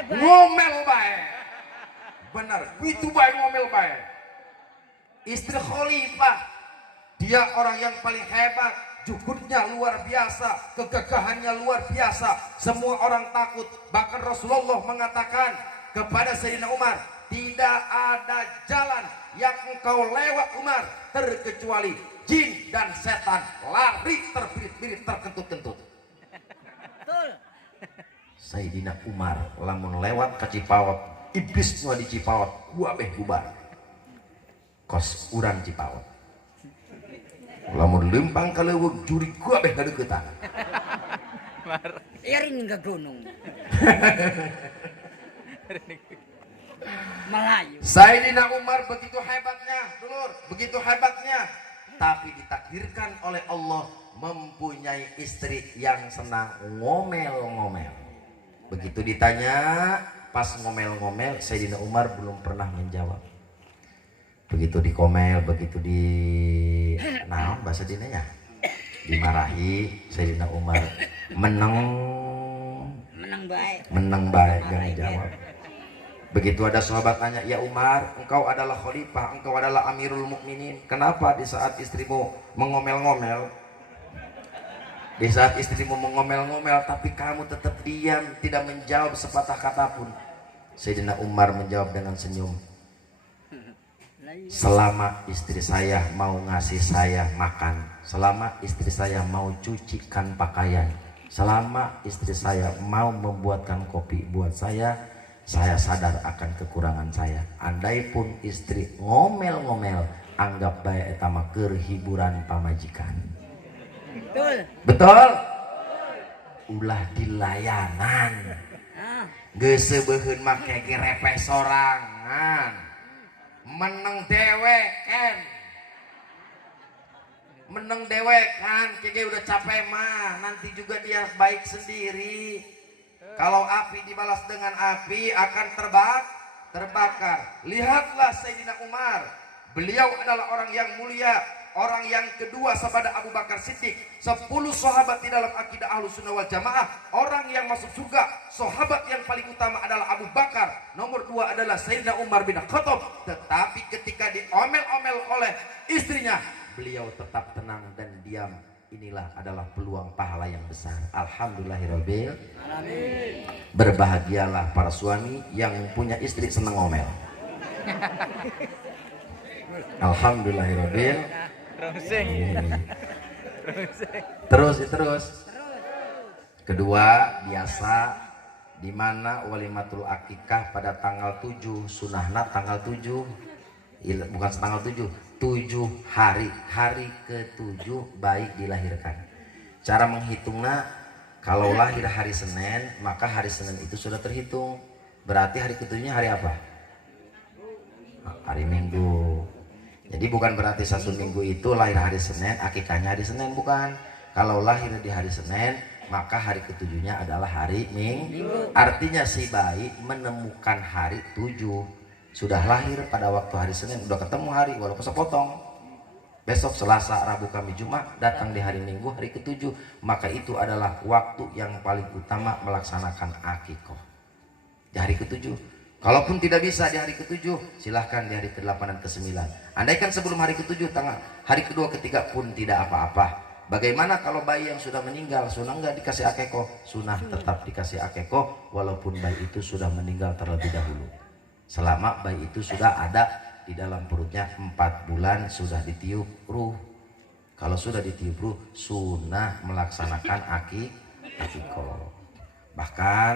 Ngomel baik. Benar, itu baik ngomel baik. Istri khalifah, dia orang yang paling hebat. Juhudnya luar biasa, kegagahannya luar biasa, semua orang takut. Bahkan Rasulullah mengatakan kepada Sayyidina Umar, tidak ada jalan yang engkau lewat Umar terkecuali jin dan setan lari terbirit-birit terkentut-kentut. Betul. Sayyidina Umar lamun lewat ke Cipawat, iblis nu di Cipawat gua beh bubar kos urang Cipawat. Lamun lempang ka leuweung juri gua beh ngadeukeutan. Iring ke gunung. Melayu. Sayyidina Umar begitu hebatnya, dulur, begitu hebatnya. Tapi ditakdirkan oleh Allah mempunyai istri yang senang ngomel-ngomel. Begitu ditanya, pas ngomel-ngomel, Sayyidina Umar belum pernah menjawab. begitu dikomel, begitu di naon bahasa dinanya dimarahi, Sayyidina Umar menang baik jangan jawab. Begitu ada sahabat tanya, ya Umar, engkau adalah khalifah, engkau adalah Amirul Mukminin, kenapa di saat istrimu mengomel-ngomel, tapi kamu tetap diam, tidak menjawab sepatah kata pun? Sayyidina Umar menjawab dengan senyum, selama istri saya mau ngasih saya makan, selama istri saya mau cucikan pakaian, selama istri saya mau membuatkan kopi buat saya sadar akan kekurangan saya. Andai pun istri ngomel-ngomel, anggap bae eta mah keur hiburan pamajikan. Betul? Ulah dilayanan. Geus seubeheun make ge repeh sorangan. Meneng dewek kan kayaknya udah capek mah, nanti juga dia baik sendiri. Kalau api dibalas dengan api akan terbakar. Lihatlah Sayyidina Umar, beliau adalah orang yang mulia, orang yang kedua sepada Abu Bakar Siddiq. 10 sahabat di dalam akidah Ahlussunnah wal Jamaah, orang yang masuk surga, sahabat yang paling utama adalah Abu Bakar, nomor 2 adalah Sayyidina Umar bin Khattab. Tetapi ketika diomel-omel oleh istrinya, beliau tetap tenang dan diam. Inilah adalah peluang pahala yang besar. Alhamdulillahirabbil alamin. Berbahagialah para suami yang punya istri seneng ngomel. Alhamdulillahirabbil. Terus. Kedua, biasa di mana walimatul akikah pada tanggal 7, sunahna tanggal 7, bukan tanggal 7 hari ke-7 bayi dilahirkan. Cara menghitungnya, kalau lahir hari Senin, maka hari Senin itu sudah terhitung. Berarti hari ke-7-nya hari apa? Hari Minggu. Jadi bukan berarti 1 minggu itu lahir hari Senin, akikahnya hari Senin, bukan. Kalau lahir di hari Senin, maka hari ke-7-nya adalah hari Minggu. Artinya si bayi menemukan hari 7. Sudah lahir pada waktu hari Senin, udah ketemu hari walaupun sepotong. Besok Selasa, Rabu, Kamis, Jumat, datang di hari Minggu hari ke-7, maka itu adalah waktu yang paling utama melaksanakan akikoh di hari ke-7. Kalaupun tidak bisa di hari ke-7, silahkan di hari ke-8 dan ke-9. Andaikan sebelum hari ke-7, hari kedua, ketiga pun tidak apa-apa. Bagaimana kalau bayi yang sudah meninggal, sunnah nggak dikasih akikoh? Sunnah tetap dikasih akikoh walaupun bayi itu sudah meninggal terlebih dahulu. Selama bayi itu sudah ada di dalam perutnya 4 bulan, sudah ditiup ruh. Kalau sudah ditiup ruh, sunnah melaksanakan akikoh. Bahkan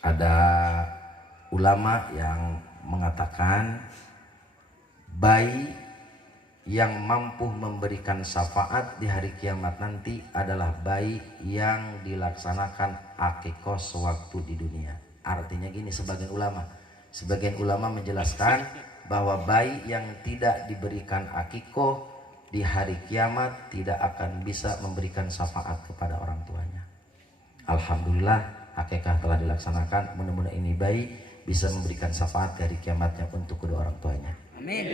ada ulama yang mengatakan bayi yang mampu memberikan syafaat di hari kiamat nanti adalah bayi yang dilaksanakan akikoh sewaktu di dunia. Artinya gini, sebagian ulama menjelaskan bahwa bayi yang tidak diberikan akikoh di hari kiamat tidak akan bisa memberikan syafaat kepada orang tuanya. Alhamdulillah, akikah telah dilaksanakan. Mudah-mudahan ini bayi bisa memberikan syafaat dari kiamatnya untuk kedua orang tuanya. Amin.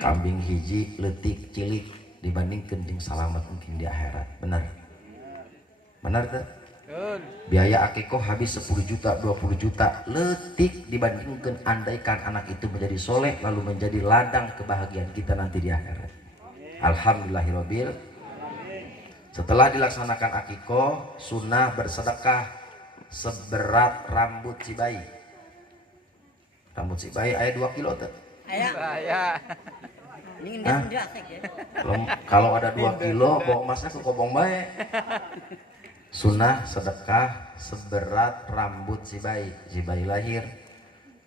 Kambing hiji letik cilik dibandingkan jeung salamet mungkin di akhirat. Benar tuh? Biaya akikoh habis 10 juta, 20 juta letik dibandingkan andaikan anak itu menjadi soleh lalu menjadi ladang kebahagiaan kita nanti di akhirat. Alhamdulillahirabbil. Setelah dilaksanakan akikoh, sunnah bersedekah seberat rambut si bayi. Rambut si bayi aya 2 kilo tuh. Aya. Kalau ada 2 kilo, bawa emasnya ke kobong bae. Sunnah sedekah seberat rambut si bayi. Si bayi lahir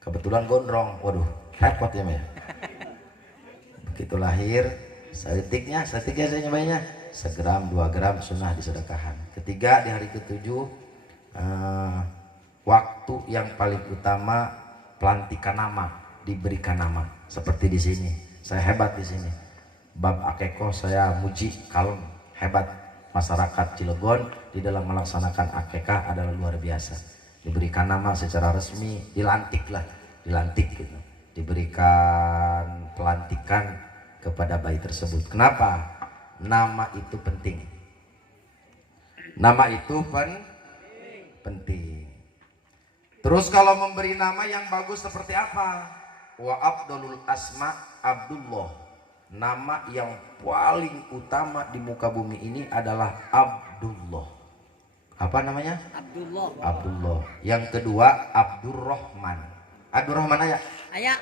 kebetulan gondrong, waduh repot ya Maya. Begitu lahir, setiknya saya bayinya 1 gram 2 gram sunnah disedekahkan. Ketiga, di hari ke-7 waktu yang paling utama pelantikan nama, diberikan nama. Seperti di sini, saya hebat di sini. Bab akikoh saya muji kalem, hebat. Masyarakat Cilegon di dalam melaksanakan akikah adalah luar biasa. Diberikan nama secara resmi, dilantik gitu. diberikan pelantikan kepada bayi tersebut. Kenapa? Nama itu penting. Nama itu penting. Terus kalau memberi nama yang bagus seperti apa? Wa abdulul asma Abdullah. Nama yang paling utama di muka bumi ini adalah Abdullah. Apa namanya? Abdullah. Abdullah. Yang kedua Abdurrahman. Abdurrahman aja. Ayak.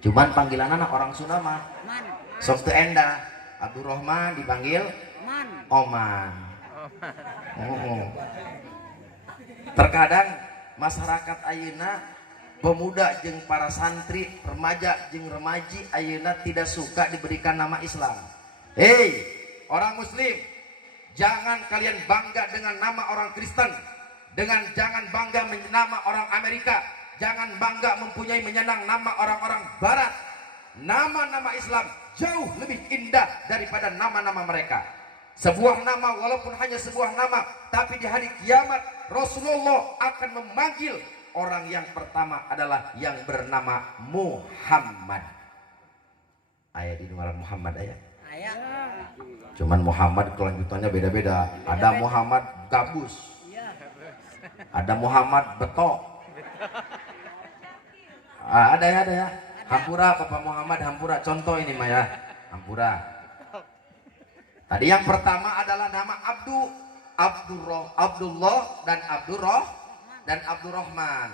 Cuman panggilan anak orang Sunda mah Man. sok teu endah. Abdurrahman dipanggil Man. Oman. Terkadang masyarakat ayeuna, pemuda jeung para santri, remaja jeung remaji ayeuna tidak suka diberikan nama Islam. Hei, orang muslim, jangan kalian bangga dengan nama orang Kristen, jangan bangga nama orang Amerika, jangan bangga mempunyai menyenang nama orang-orang barat. Nama-nama Islam jauh lebih indah daripada nama-nama mereka. Sebuah nama walaupun hanya sebuah nama, tapi di hari kiamat Rasulullah akan memanggil orang yang pertama adalah yang bernama Muhammad. Ayat di luar Muhammad ayat. Ayak. Cuman Muhammad kelanjutannya beda-beda. Ada Muhammad Gabus, ada Muhammad Betok. Ada ya. Hampura, Bapak Muhammad Hampura. Contoh ini mah ya, Hampura. Tadi yang pertama adalah nama Abdullah dan Abdurrahman.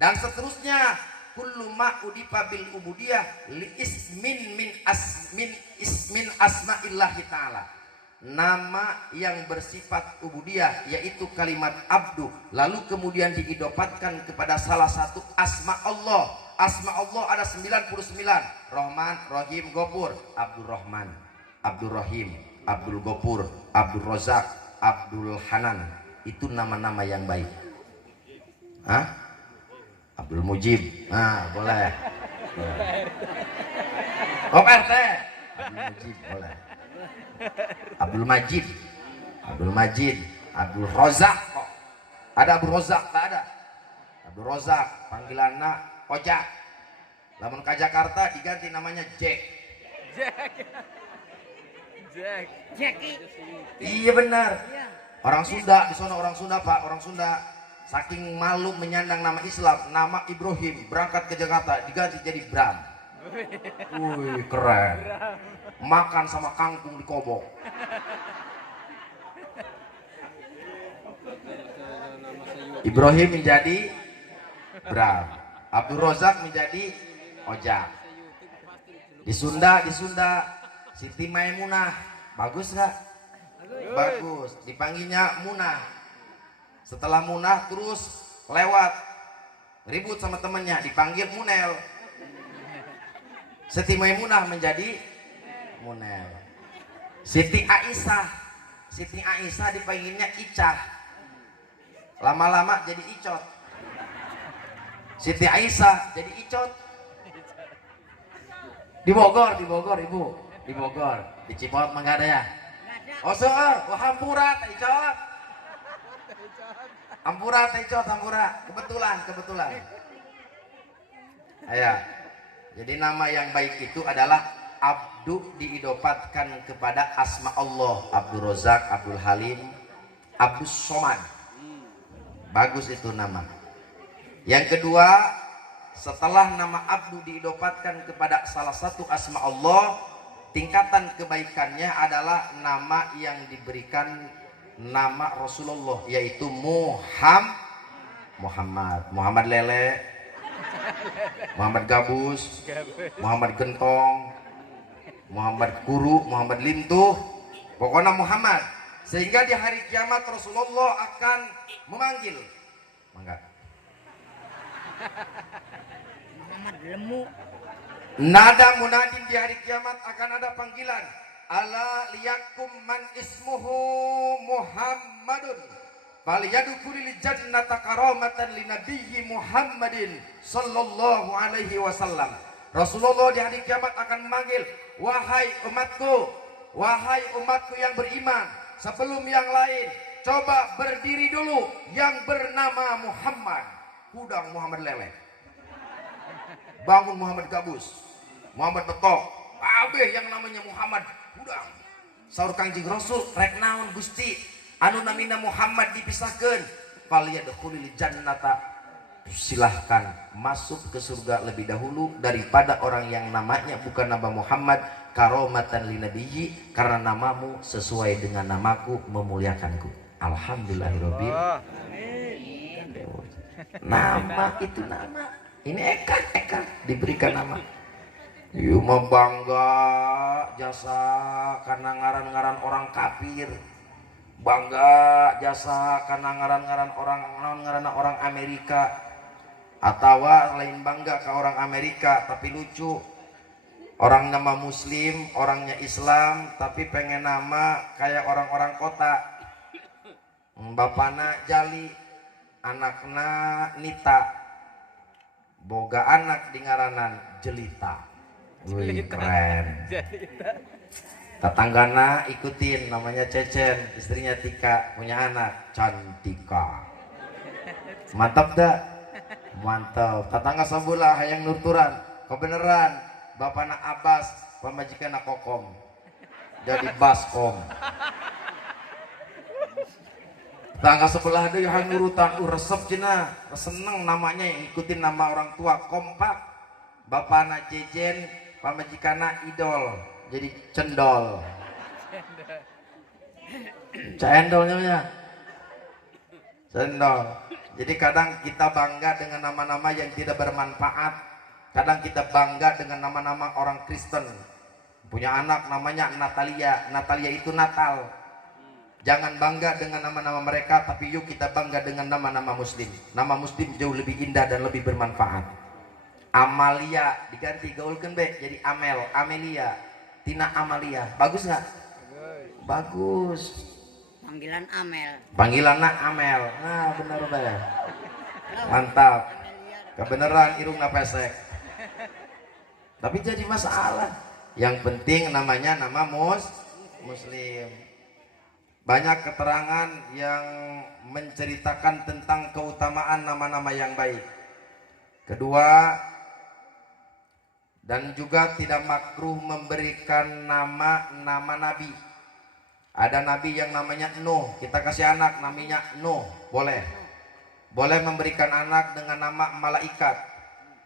Dan seterusnya kullu ma udifa bil ubudiyah li ismin min asma'illahi ta'ala. Nama yang bersifat ubudiyah yaitu kalimat abdu, lalu kemudian diidopatkan kepada salah satu asma Allah. Asma Allah ada 99. Rahman, Rahim, Ghafur, Abdurrahman, Abdurrahim, Abdul Ghafur, Abdul Razak, Abdul Hanan. Itu nama-nama yang baik. Hah? Abdul Mujib. Nah, boleh. Oh, RT. Abdul Mujib boleh. Abdul Majid. Abdul Majid, Abdul Razak kok. Ada Abdul Razak, tak ada. Abdul Razak panggilanna Ojak. Lamun ke Jakarta diganti namanya Jack. Jackie. Iya benar. Iya. Orang Sunda, di sana orang Sunda Pak, orang Sunda saking malu menyandang nama Islam, nama Ibrahim, berangkat ke Jakarta diganti jadi Bram. Wih, keren. Makan sama kangkung di kobok. Ibrahim menjadi Bram, Abdul Razak menjadi Ojak. Di Sunda Siti Maimunah, bagus nggak? Bagus. Dipanggilnya Munah. Setelah Munah terus lewat ribut sama temennya, dipanggil Munel. Siti Maimunah menjadi Munel. Siti Aisyah dipanggilnya Icah. Lama-lama jadi Icot. Siti Aisyah jadi Icot. Di Bogor Ibu. Di Bogor, di Cipot mah nggak ada ya? Oh soal, Hampura teh Icot. Hampura teh Icot, Hampura. Kebetulan. Aya. Jadi nama yang baik itu adalah Abdu, diidopatkan kepada asma Allah. Abdul Razak, Abdul Halim, Abdus Somad. Bagus itu nama. Yang kedua, setelah nama Abdu diidopatkan kepada salah satu asma Allah, tingkatan kebaikannya adalah nama yang diberikan nama Rasulullah, yaitu Muhammad Lele, Muhammad Gabus, Muhammad Gentong, Muhammad Kuru, Muhammad Lintuh, pokoknya Muhammad. Sehingga di hari kiamat Rasulullah akan memanggil, mangga, Muhammad Lemu. nada munadin, di hari kiamat akan ada panggilan, ala liyakum man ismuhu Muhammadun falyadkhulil jannata karamatan linabiyyi Muhammadin sallallahu alaihi wasallam. Rasulullah di hari kiamat akan memanggil, wahai umatku yang beriman, sebelum yang lain coba berdiri dulu yang bernama Muhammad. Hudang Muhammad Lele. bangun Muhammad Gabus, Muhammad Betok, kabeh yang namanya Muhammad udang. Saur Kangjeng Rasul rek naon Gusti anu namina Muhammad dipisahkeun, faliyadkhulul jannata, silahkan masuk ke surga lebih dahulu daripada orang yang namanya bukan nama Muhammad, karomatan linabiyyi, karena namamu sesuai dengan namaku memuliakanku. Alhamdulillahirabbil. Nama itu nama. Ini Eka diberikan nama. Ieu mah bangga jasa karena ngaran-ngaran orang kafir. Bangga jasa karena ngaran-ngaran orang Amerika. Atawa lain bangga ke orang Amerika tapi lucu. Orang nama muslim, orangnya Islam tapi pengen nama kayak orang-orang kota. Bapana Jali, anakna Nita. Boga anak di ngaranan Jelita. Wih, keren. Tetanggana ikutin, namanya Cecen, istrinya Tika, punya anak Cantika. Mantap dah? Mantap. Tetangga sebelah hayang nuturan, kebeneran bapana Abbas, pamajikanna Kokom. Jadi Baskom. Tangga sebelah ada yang nurutan, resep cina, seneng namanya yang ikutin nama orang tua, kompak. Bapana Jejen, pamajikana Idol, jadi Cendol. Cendolnya ya, Cendol. Jadi kadang kita bangga dengan nama-nama yang tidak bermanfaat. Kadang kita bangga dengan nama-nama orang Kristen. Punya anak namanya Natalia, Natalia itu Natal. Jangan bangga dengan nama-nama mereka, tapi yuk kita bangga dengan nama-nama muslim. Nama muslim jauh lebih indah dan lebih bermanfaat. Amalia diganti gaulkeun be jadi Amel, Amelia, Tina Amalia. Bagus nggak? Bagus. Panggilan Amel. Panggilanna Amel. Nah, benar be. Mantap. Kebenaran irungna pesek. Tapi jadi masalah. Yang penting namanya nama muslim. Banyak keterangan yang menceritakan tentang keutamaan nama-nama yang baik. Kedua, dan juga tidak makruh memberikan nama nabi. Ada nabi yang namanya Nuh, kita kasih anak namanya Nuh, boleh. Boleh memberikan anak dengan nama malaikat.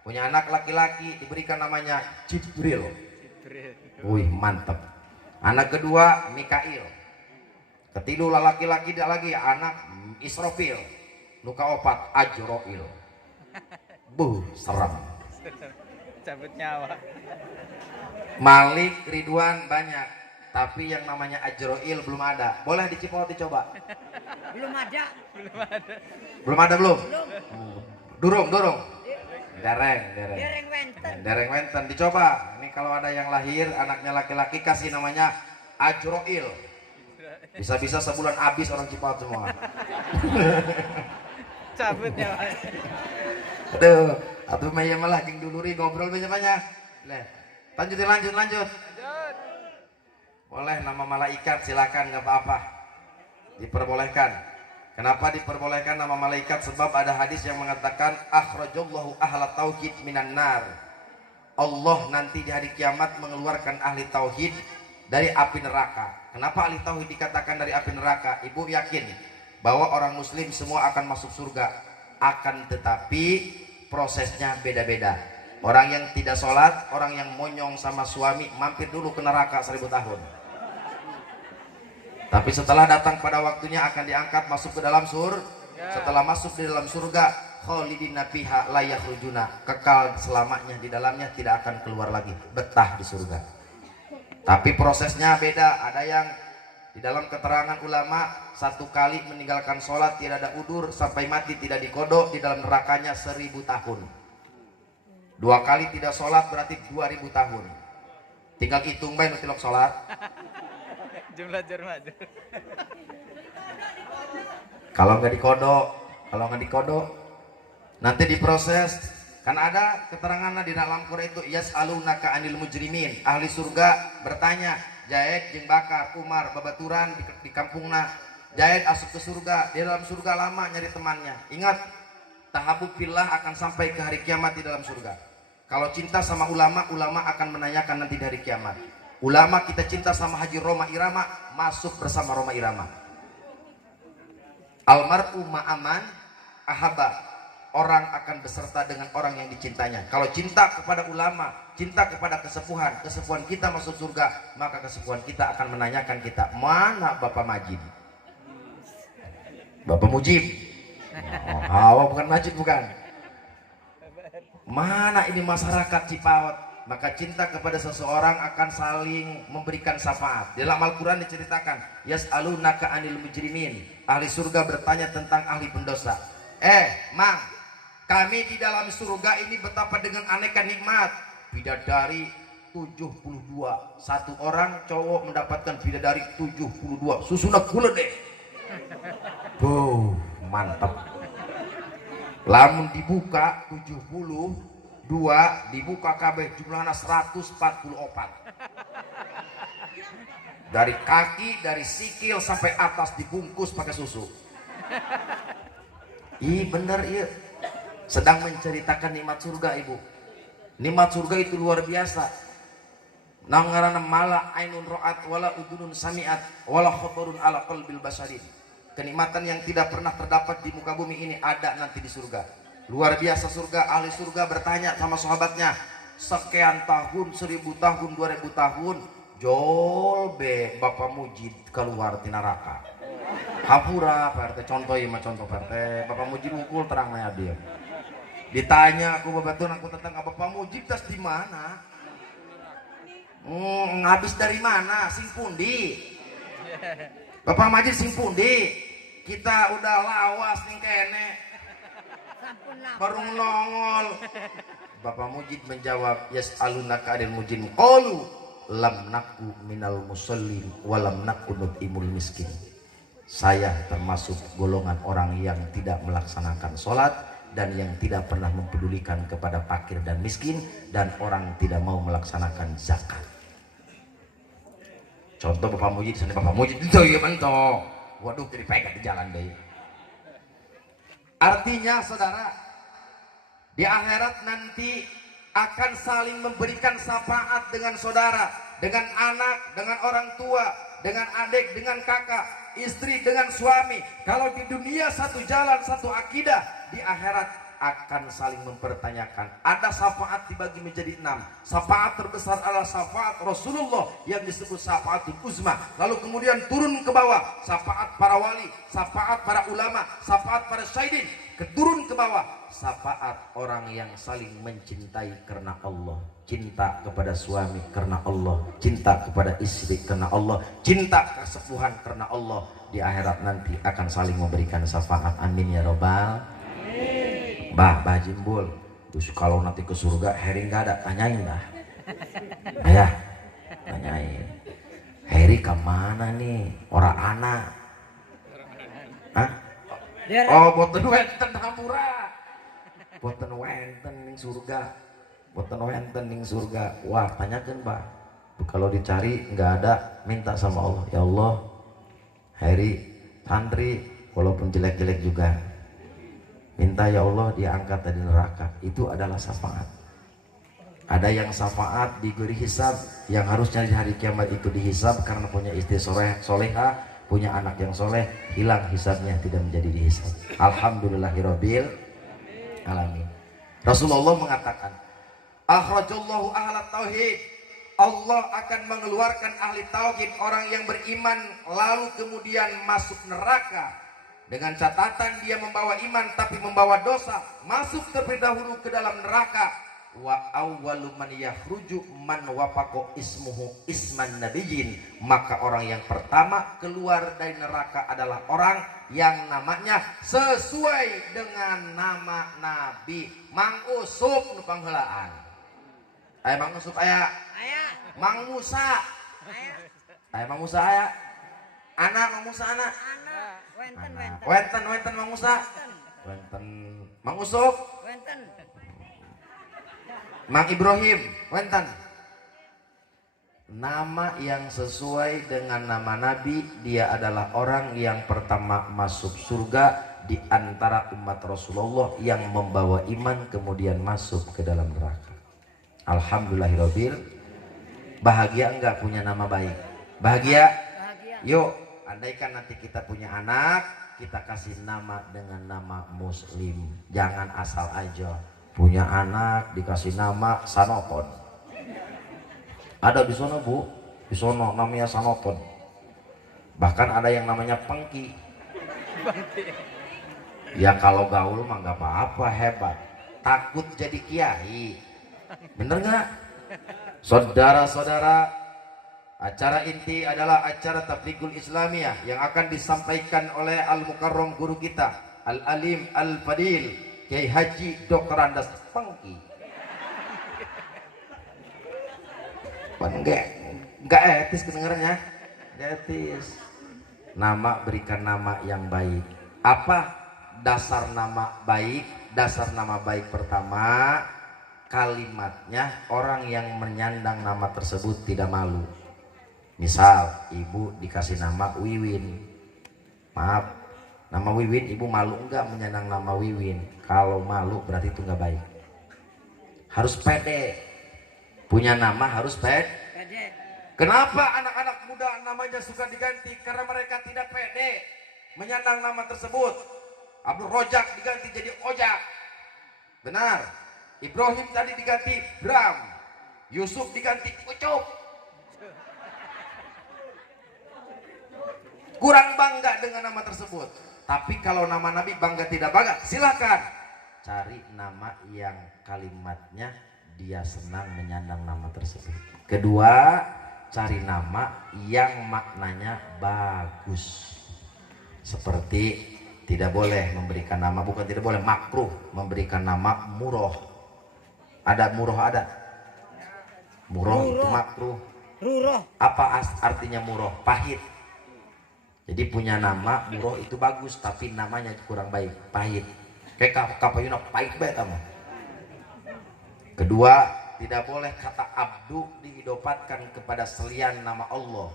Punya anak laki-laki diberikan namanya Jibril. Wih, mantap. Anak kedua Mikail. Ketidu laki-laki tidak lagi anak Israfil. Nuka opat Ajroil. Serem. Cabut nyawa. Malik Ridwan banyak, tapi yang namanya Ajroil belum ada. Boleh di Cipoti coba. Belum ada. Belum ada belum? Durung. Dereng wenten dicoba. Ini kalau ada yang lahir anaknya laki-laki kasih namanya Ajroil. Bisa-bisa sebulan habis orang Cipot semua. Cabut nyawa. Aduh, atuh mah malah jeung duluri ngobrol banyak. Lanjut. Boleh nama malaikat silakan, nggak apa-apa. Diperbolehkan. Kenapa diperbolehkan nama malaikat? Sebab ada hadis yang mengatakan akhrajallahu ahla tauhid minan nar. Allah nanti di hari kiamat mengeluarkan ahli tauhid dari api neraka. Kenapa ahli tauhid dikatakan dari api neraka? Ibu yakin bahwa orang muslim semua akan masuk surga, akan tetapi prosesnya beda-beda. Orang yang tidak sholat, orang yang monyong sama suami mampir dulu ke neraka 1000 tahun. Tapi setelah datang pada waktunya akan diangkat masuk ke dalam surga. Setelah masuk di dalam surga, khalidina fiha la yakhrujuna, kekal selamanya di dalamnya, tidak akan keluar lagi, betah di surga. Tapi prosesnya beda. Ada yang di dalam keterangan ulama 1 kali meninggalkan sholat tidak ada udur sampai mati tidak dikodok, di dalam nerakanya 1000 tahun. 2 kali tidak sholat berarti 2000 tahun. Tinggal hitung bae nu tilok sholat. Jumlah jerman. Kalau nggak dikodok, nanti diproses. Kan ada keterangan di dalam Quran itu yas'alunaka 'anil mujrimin. Ahli surga bertanya, Jaed jeung Bakar, Umar babaturan di kampungna. Jaed asup ke surga, di dalam surga lama nyari temannya. Ingat, tahabub fillah akan sampai ke hari kiamat di dalam surga. Kalau cinta sama ulama, ulama akan menanyakan nanti dari kiamat. Ulama kita cinta sama Haji Roma Irama, masuk bersama Roma Irama. Almar'u ma'aman ahaba. Orang akan beserta dengan orang yang dicintanya. Kalau cinta kepada ulama, cinta kepada kesepuhan, kesepuhan kita masuk surga, maka kesepuhan kita akan menanyakan kita, mana Bapak Majid? Bapak Mujib? Oh, bukan Majid, bukan. Mana ini masyarakat Cipaot? Maka cinta kepada seseorang akan saling memberikan syafaat. Dalam Al-Quran diceritakan, yas'alunaka 'anil mujrimin. Ahli surga bertanya tentang ahli pendosa. Mang, kami di dalam surga ini betapa dengan aneka nikmat. Bidadari 72. Satu orang cowok mendapatkan bidadari 72. Susuna gula deh. Mantap. Lamun dibuka 72, dibuka kabeh jumlahnya 144. Dari kaki, dari sikil sampai atas dibungkus pakai susu. Bener iya. Sedang menceritakan nikmat surga, ibu. Nikmat surga itu luar biasa. Nangarana mala ainun ro'at wala udunun sami'at wala khotorun ala qalbil basarin. Kenikmatan yang tidak pernah terdapat di muka bumi ini ada nanti di surga. Luar biasa surga. Ahli surga bertanya sama sahabatnya, sekian tahun, 1000 tahun, 2000 tahun, jolbe Bapak Mujid keluar di neraka. Hapura Pak RT, contoh Pak RT. Bapak Mujid mukul terang naya dia. Ditanya aku babatun aku tentang Bapak Mujib tas di mana? Ngabis dari mana? Sing pundi? Bapak Majid sing pundi? Kita udah lawas nih kene. Baru nongol. Bapak Mujid menjawab, yas'alunaka 'anil mujrim. Qalu lam naku minal musallin wa lam naku nut'imul miskin. Saya termasuk golongan orang yang tidak melaksanakan sholat dan yang tidak pernah mempedulikan kepada fakir dan miskin, dan orang tidak mau melaksanakan zakat. Contoh Bapak Mujid, sana Bapak Mujid itu ya bentuk. Waduh, jadi pegat di jalan deh. Artinya saudara, di akhirat nanti akan saling memberikan syafaat dengan saudara, dengan anak, dengan orang tua, dengan adik, dengan kakak, istri dengan suami. Kalau di dunia satu jalan, satu akidah, di akhirat akan saling mempertanyakan. Ada syafaat dibagi menjadi 6. Syafaat terbesar adalah syafaat Rasulullah yang disebut syafaatul uzma. Lalu kemudian turun ke bawah, syafaat para wali, syafaat para ulama, syafaat para syahidin. Keturun ke bawah, syafaat orang yang saling mencintai karena Allah. Cinta kepada suami karena Allah, cinta kepada istri karena Allah, cinta kesepuhan karena Allah. Di akhirat nanti akan saling memberikan syafaat. Amin ya robbal. Bah Jimbul, terus kalau nanti ke surga Heri nggak ada, tanyain lah. Ayah, tanyain. Heri kemana nih? Orang anak? Hah? Oh, boten wenten hampura. Boten wenten ning surga. Boten wenten ning surga. Wah, tanyakan Pak. Kalau dicari nggak ada, minta sama Allah. Ya Allah, Heri santri walaupun jelek-jelek juga, minta ya Allah dia angkat dari neraka. Itu adalah syafaat. Ada yang syafaat diberi hisab, yang harusnya di hari kiamat itu dihisab karena punya istri soleha, punya anak yang soleh, hilang hisabnya, tidak menjadi dihisab. Alhamdulillahirabbil alamin. Rasulullah mengatakan, akhrajallahu ahla tauhid. Allah akan mengeluarkan ahli tauhid, orang yang beriman lalu kemudian masuk neraka. Dengan catatan dia membawa iman tapi membawa dosa, masuk terlebih dahulu ke dalam neraka. Wa awwalu man yakhruju man wafaqo ismuhu isman nabiyyin. Maka orang yang pertama keluar dari neraka adalah orang yang namanya sesuai dengan nama Nabi. Mang Usup nu panghelaan. Aya Mang Usup aya. Mang Musa. Aya Mang Musa aya. Anak Mang Musa anak. Wenten Mang Musa. Wenten Mang Usup. Wenten. Mang Ibrahim. Wenten. Nama yang sesuai dengan nama Nabi, dia adalah orang yang pertama masuk surga di antara umat Rasulullah yang membawa iman kemudian masuk ke dalam neraka. Alhamdulillahirobbil. Bahagia enggak punya nama baik? Bahagia? Bahagia. Yuk, andaikan nanti kita punya anak, kita kasih nama dengan nama Muslim. Jangan asal aja punya anak dikasih nama Sanoton. Ada di sana Bu, di sono namanya Sanoton. Bahkan ada yang namanya Pengki. Ya kalau gaul mah nggak apa-apa, hebat. Takut jadi kiai, bener nggak? Saudara-saudara, acara inti adalah acara Tabligul Islamiyah yang akan disampaikan oleh Al-Mukarram guru kita, Al-Alim Al-Fadil Kiai Haji Dr. Andas Pengki. Enggak etis kedengarannya, enggak etis. Nama, berikan nama yang baik. Apa dasar nama baik? Dasar nama baik pertama, kalimatnya orang yang menyandang nama tersebut tidak malu. Misal ibu dikasih nama Wiwin, maaf, nama Wiwin, ibu malu enggak menyandang nama Wiwin? Kalau malu berarti itu enggak baik. Harus pede, punya nama harus pede. Kenapa anak-anak muda namanya suka diganti? Karena mereka tidak pede menyandang nama tersebut. Abdul Rojak diganti jadi Ojak, benar. Ibrahim tadi diganti Bram, Yusuf diganti Ucup. Kurang bangga dengan nama tersebut. Tapi kalau nama Nabi bangga tidak bangga, silakan cari nama yang kalimatnya dia senang menyandang nama tersebut. Kedua, cari nama yang maknanya bagus. Seperti tidak boleh memberikan nama, bukan tidak boleh, makruh memberikan nama Muroh. Ada Muroh, ada Muroh, itu makruh. Ruroh. Apa artinya Muroh? Pahit. Jadi punya nama Muroh itu bagus, tapi namanya kurang baik, pahit. Kayak kapayuna pahit banget kamu. Kedua, tidak boleh kata abdu diidopatkan kepada selain nama Allah.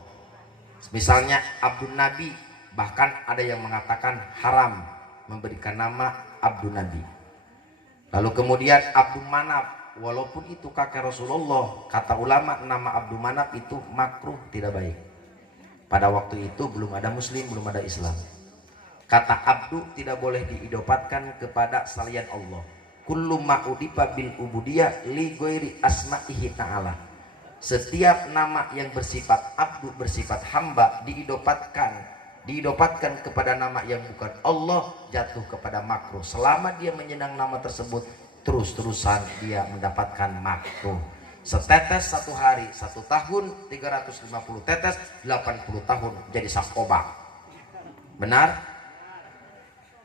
Misalnya Abdul Nabi, bahkan ada yang mengatakan haram memberikan nama Abdul Nabi. Lalu kemudian Abdul Manaf, walaupun itu kakek Rasulullah, kata ulama nama Abdul Manaf itu makruh, tidak baik. Pada waktu itu belum ada Muslim, belum ada Islam. Kata abdu tidak boleh diidopatkan kepada selain Allah. Kullu ma'udipa bil ubudiyah li ghairi asma'ihi ta'ala. Setiap nama yang bersifat abdu, bersifat hamba, diidopatkan kepada nama yang bukan Allah, jatuh kepada makruh. Selama dia menyenang nama tersebut, terus-terusan dia mendapatkan makruh. Setetes satu hari, 1 tahun, 350 tetes, 80 tahun jadi sakoba. Benar?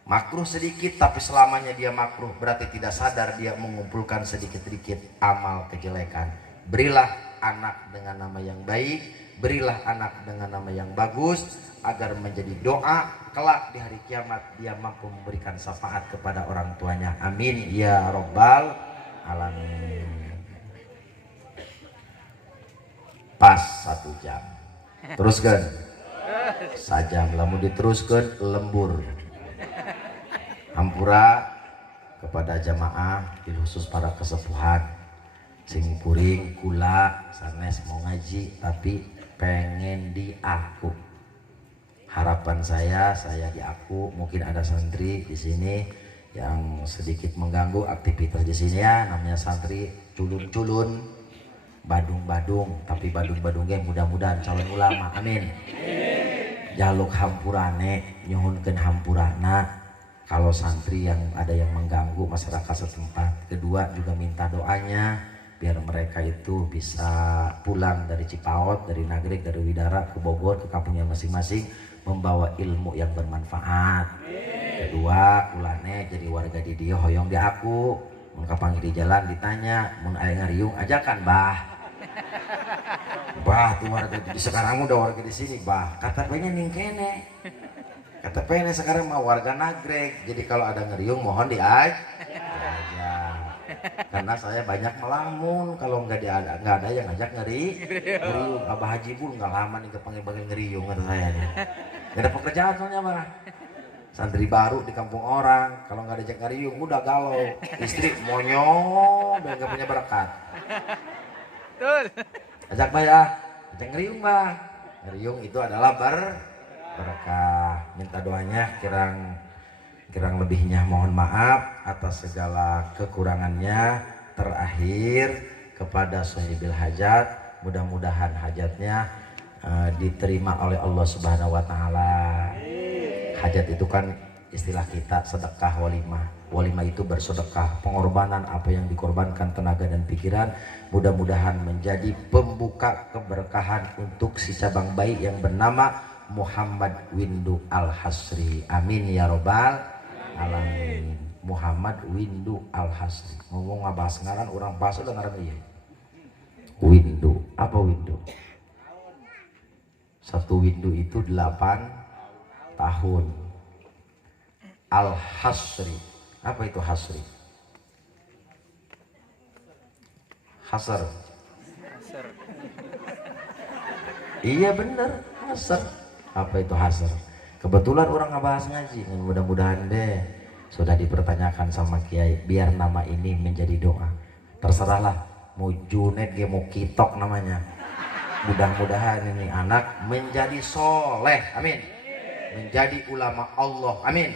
Makruh sedikit, tapi selamanya dia makruh, berarti tidak sadar dia mengumpulkan sedikit-sedikit amal kejelekan. Berilah anak dengan nama yang baik, berilah anak dengan nama yang bagus, agar menjadi doa kelak di hari kiamat dia mampu memberikan syafaat kepada orang tuanya. Amin ya robbal alamin. Pas 1 jam, teruskan saja, lamun diteruskan lembur. Hampura kepada jamaah, khusus para kesepuhan sing puring kula sanes mau ngaji tapi pengen diaku. Harapan saya di aku. Mungkin ada santri di sini yang sedikit mengganggu aktivitas di sini ya, namanya santri culun-culun, badung-badung, tapi badung-badungnya mudah-mudahan calon ulama. Amin. Jaluk hampurane, nyuhunkeun hampurana kalau santri yang ada yang mengganggu masyarakat setempat. Kedua, juga minta doanya biar mereka itu bisa pulang dari Cipaot, dari Nagreg, dari Widara ke Bogor, ke kampungnya masing-masing, membawa ilmu yang bermanfaat. Kedua, ulane jadi warga di dia hoyong di aku, mun kapanggih di jalan ditanya, mun aya ngariung ajakan bah. Bah tuh warga di sekarang udah warga di sini bah. KTP-nya ning kene. KTP-nya sekarang mah warga Nagreg. Jadi kalau ada ngeriung mohon diajak. Karena saya banyak melamun, kalau nggak ada yang ngajak ngeriung. Abah Haji Bul nggak lama nih kepanggil-panggil ngeriung kata saya nih. Nggak ada pekerjaan soalnya mah. santri baru di kampung orang, kalau nggak diajak ngariung udah galau, istri monyong dan nggak punya berkat. Betul. Ajak bah ya, ajak ngariung bah. Ngariung itu adalah berkah. Minta doanya kirang lebihnya mohon maaf atas segala kekurangannya. Terakhir kepada sahibil hajat, mudah-mudahan hajatnya diterima oleh Allah Subhanahu wa taala. Hajat itu kan istilah kita sedekah walimah. Walimah itu bersedekah, pengorbanan apa yang dikorbankan tenaga dan pikiran, mudah-mudahan menjadi pembuka keberkahan untuk si cabang bayi yang bernama Muhammad Windu Al-Hasri. Amin ya robbal alamin. Muhammad Windu Al-Hasri. Ngomong ngabahas ngaran orang bahasa udah ngaran iya. Windu, apa windu? Satu windu itu 8 tahun. Al-Hasri, apa itu hasri? Hasr. Asar. Iya bener, hasr. Apa itu hasr? Kebetulan orang ngebahas ngaji, mudah-mudahan deh sudah dipertanyakan sama kiai, biar nama ini menjadi doa. Terserahlah, mau Junet ge mau Kitok namanya. Mudah-mudahan ini anak menjadi soleh, amin. Menjadi ulama Allah, amin.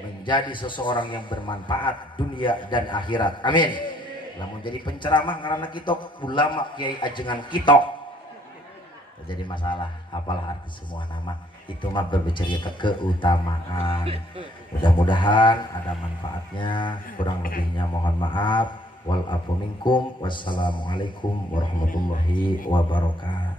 Menjadi seseorang yang bermanfaat dunia dan akhirat, amin. Lamun jadi penceramah karena Kitok, ulama kiai ajengan Kitok. Jadi masalah, apalah arti semua nama. Itu mah berbicara keutamaan. Mudah-mudahan ada manfaatnya. Kurang lebihnya mohon maaf. Wal afu minkum. Wassalamualaikum warahmatullahi wabarakatuh.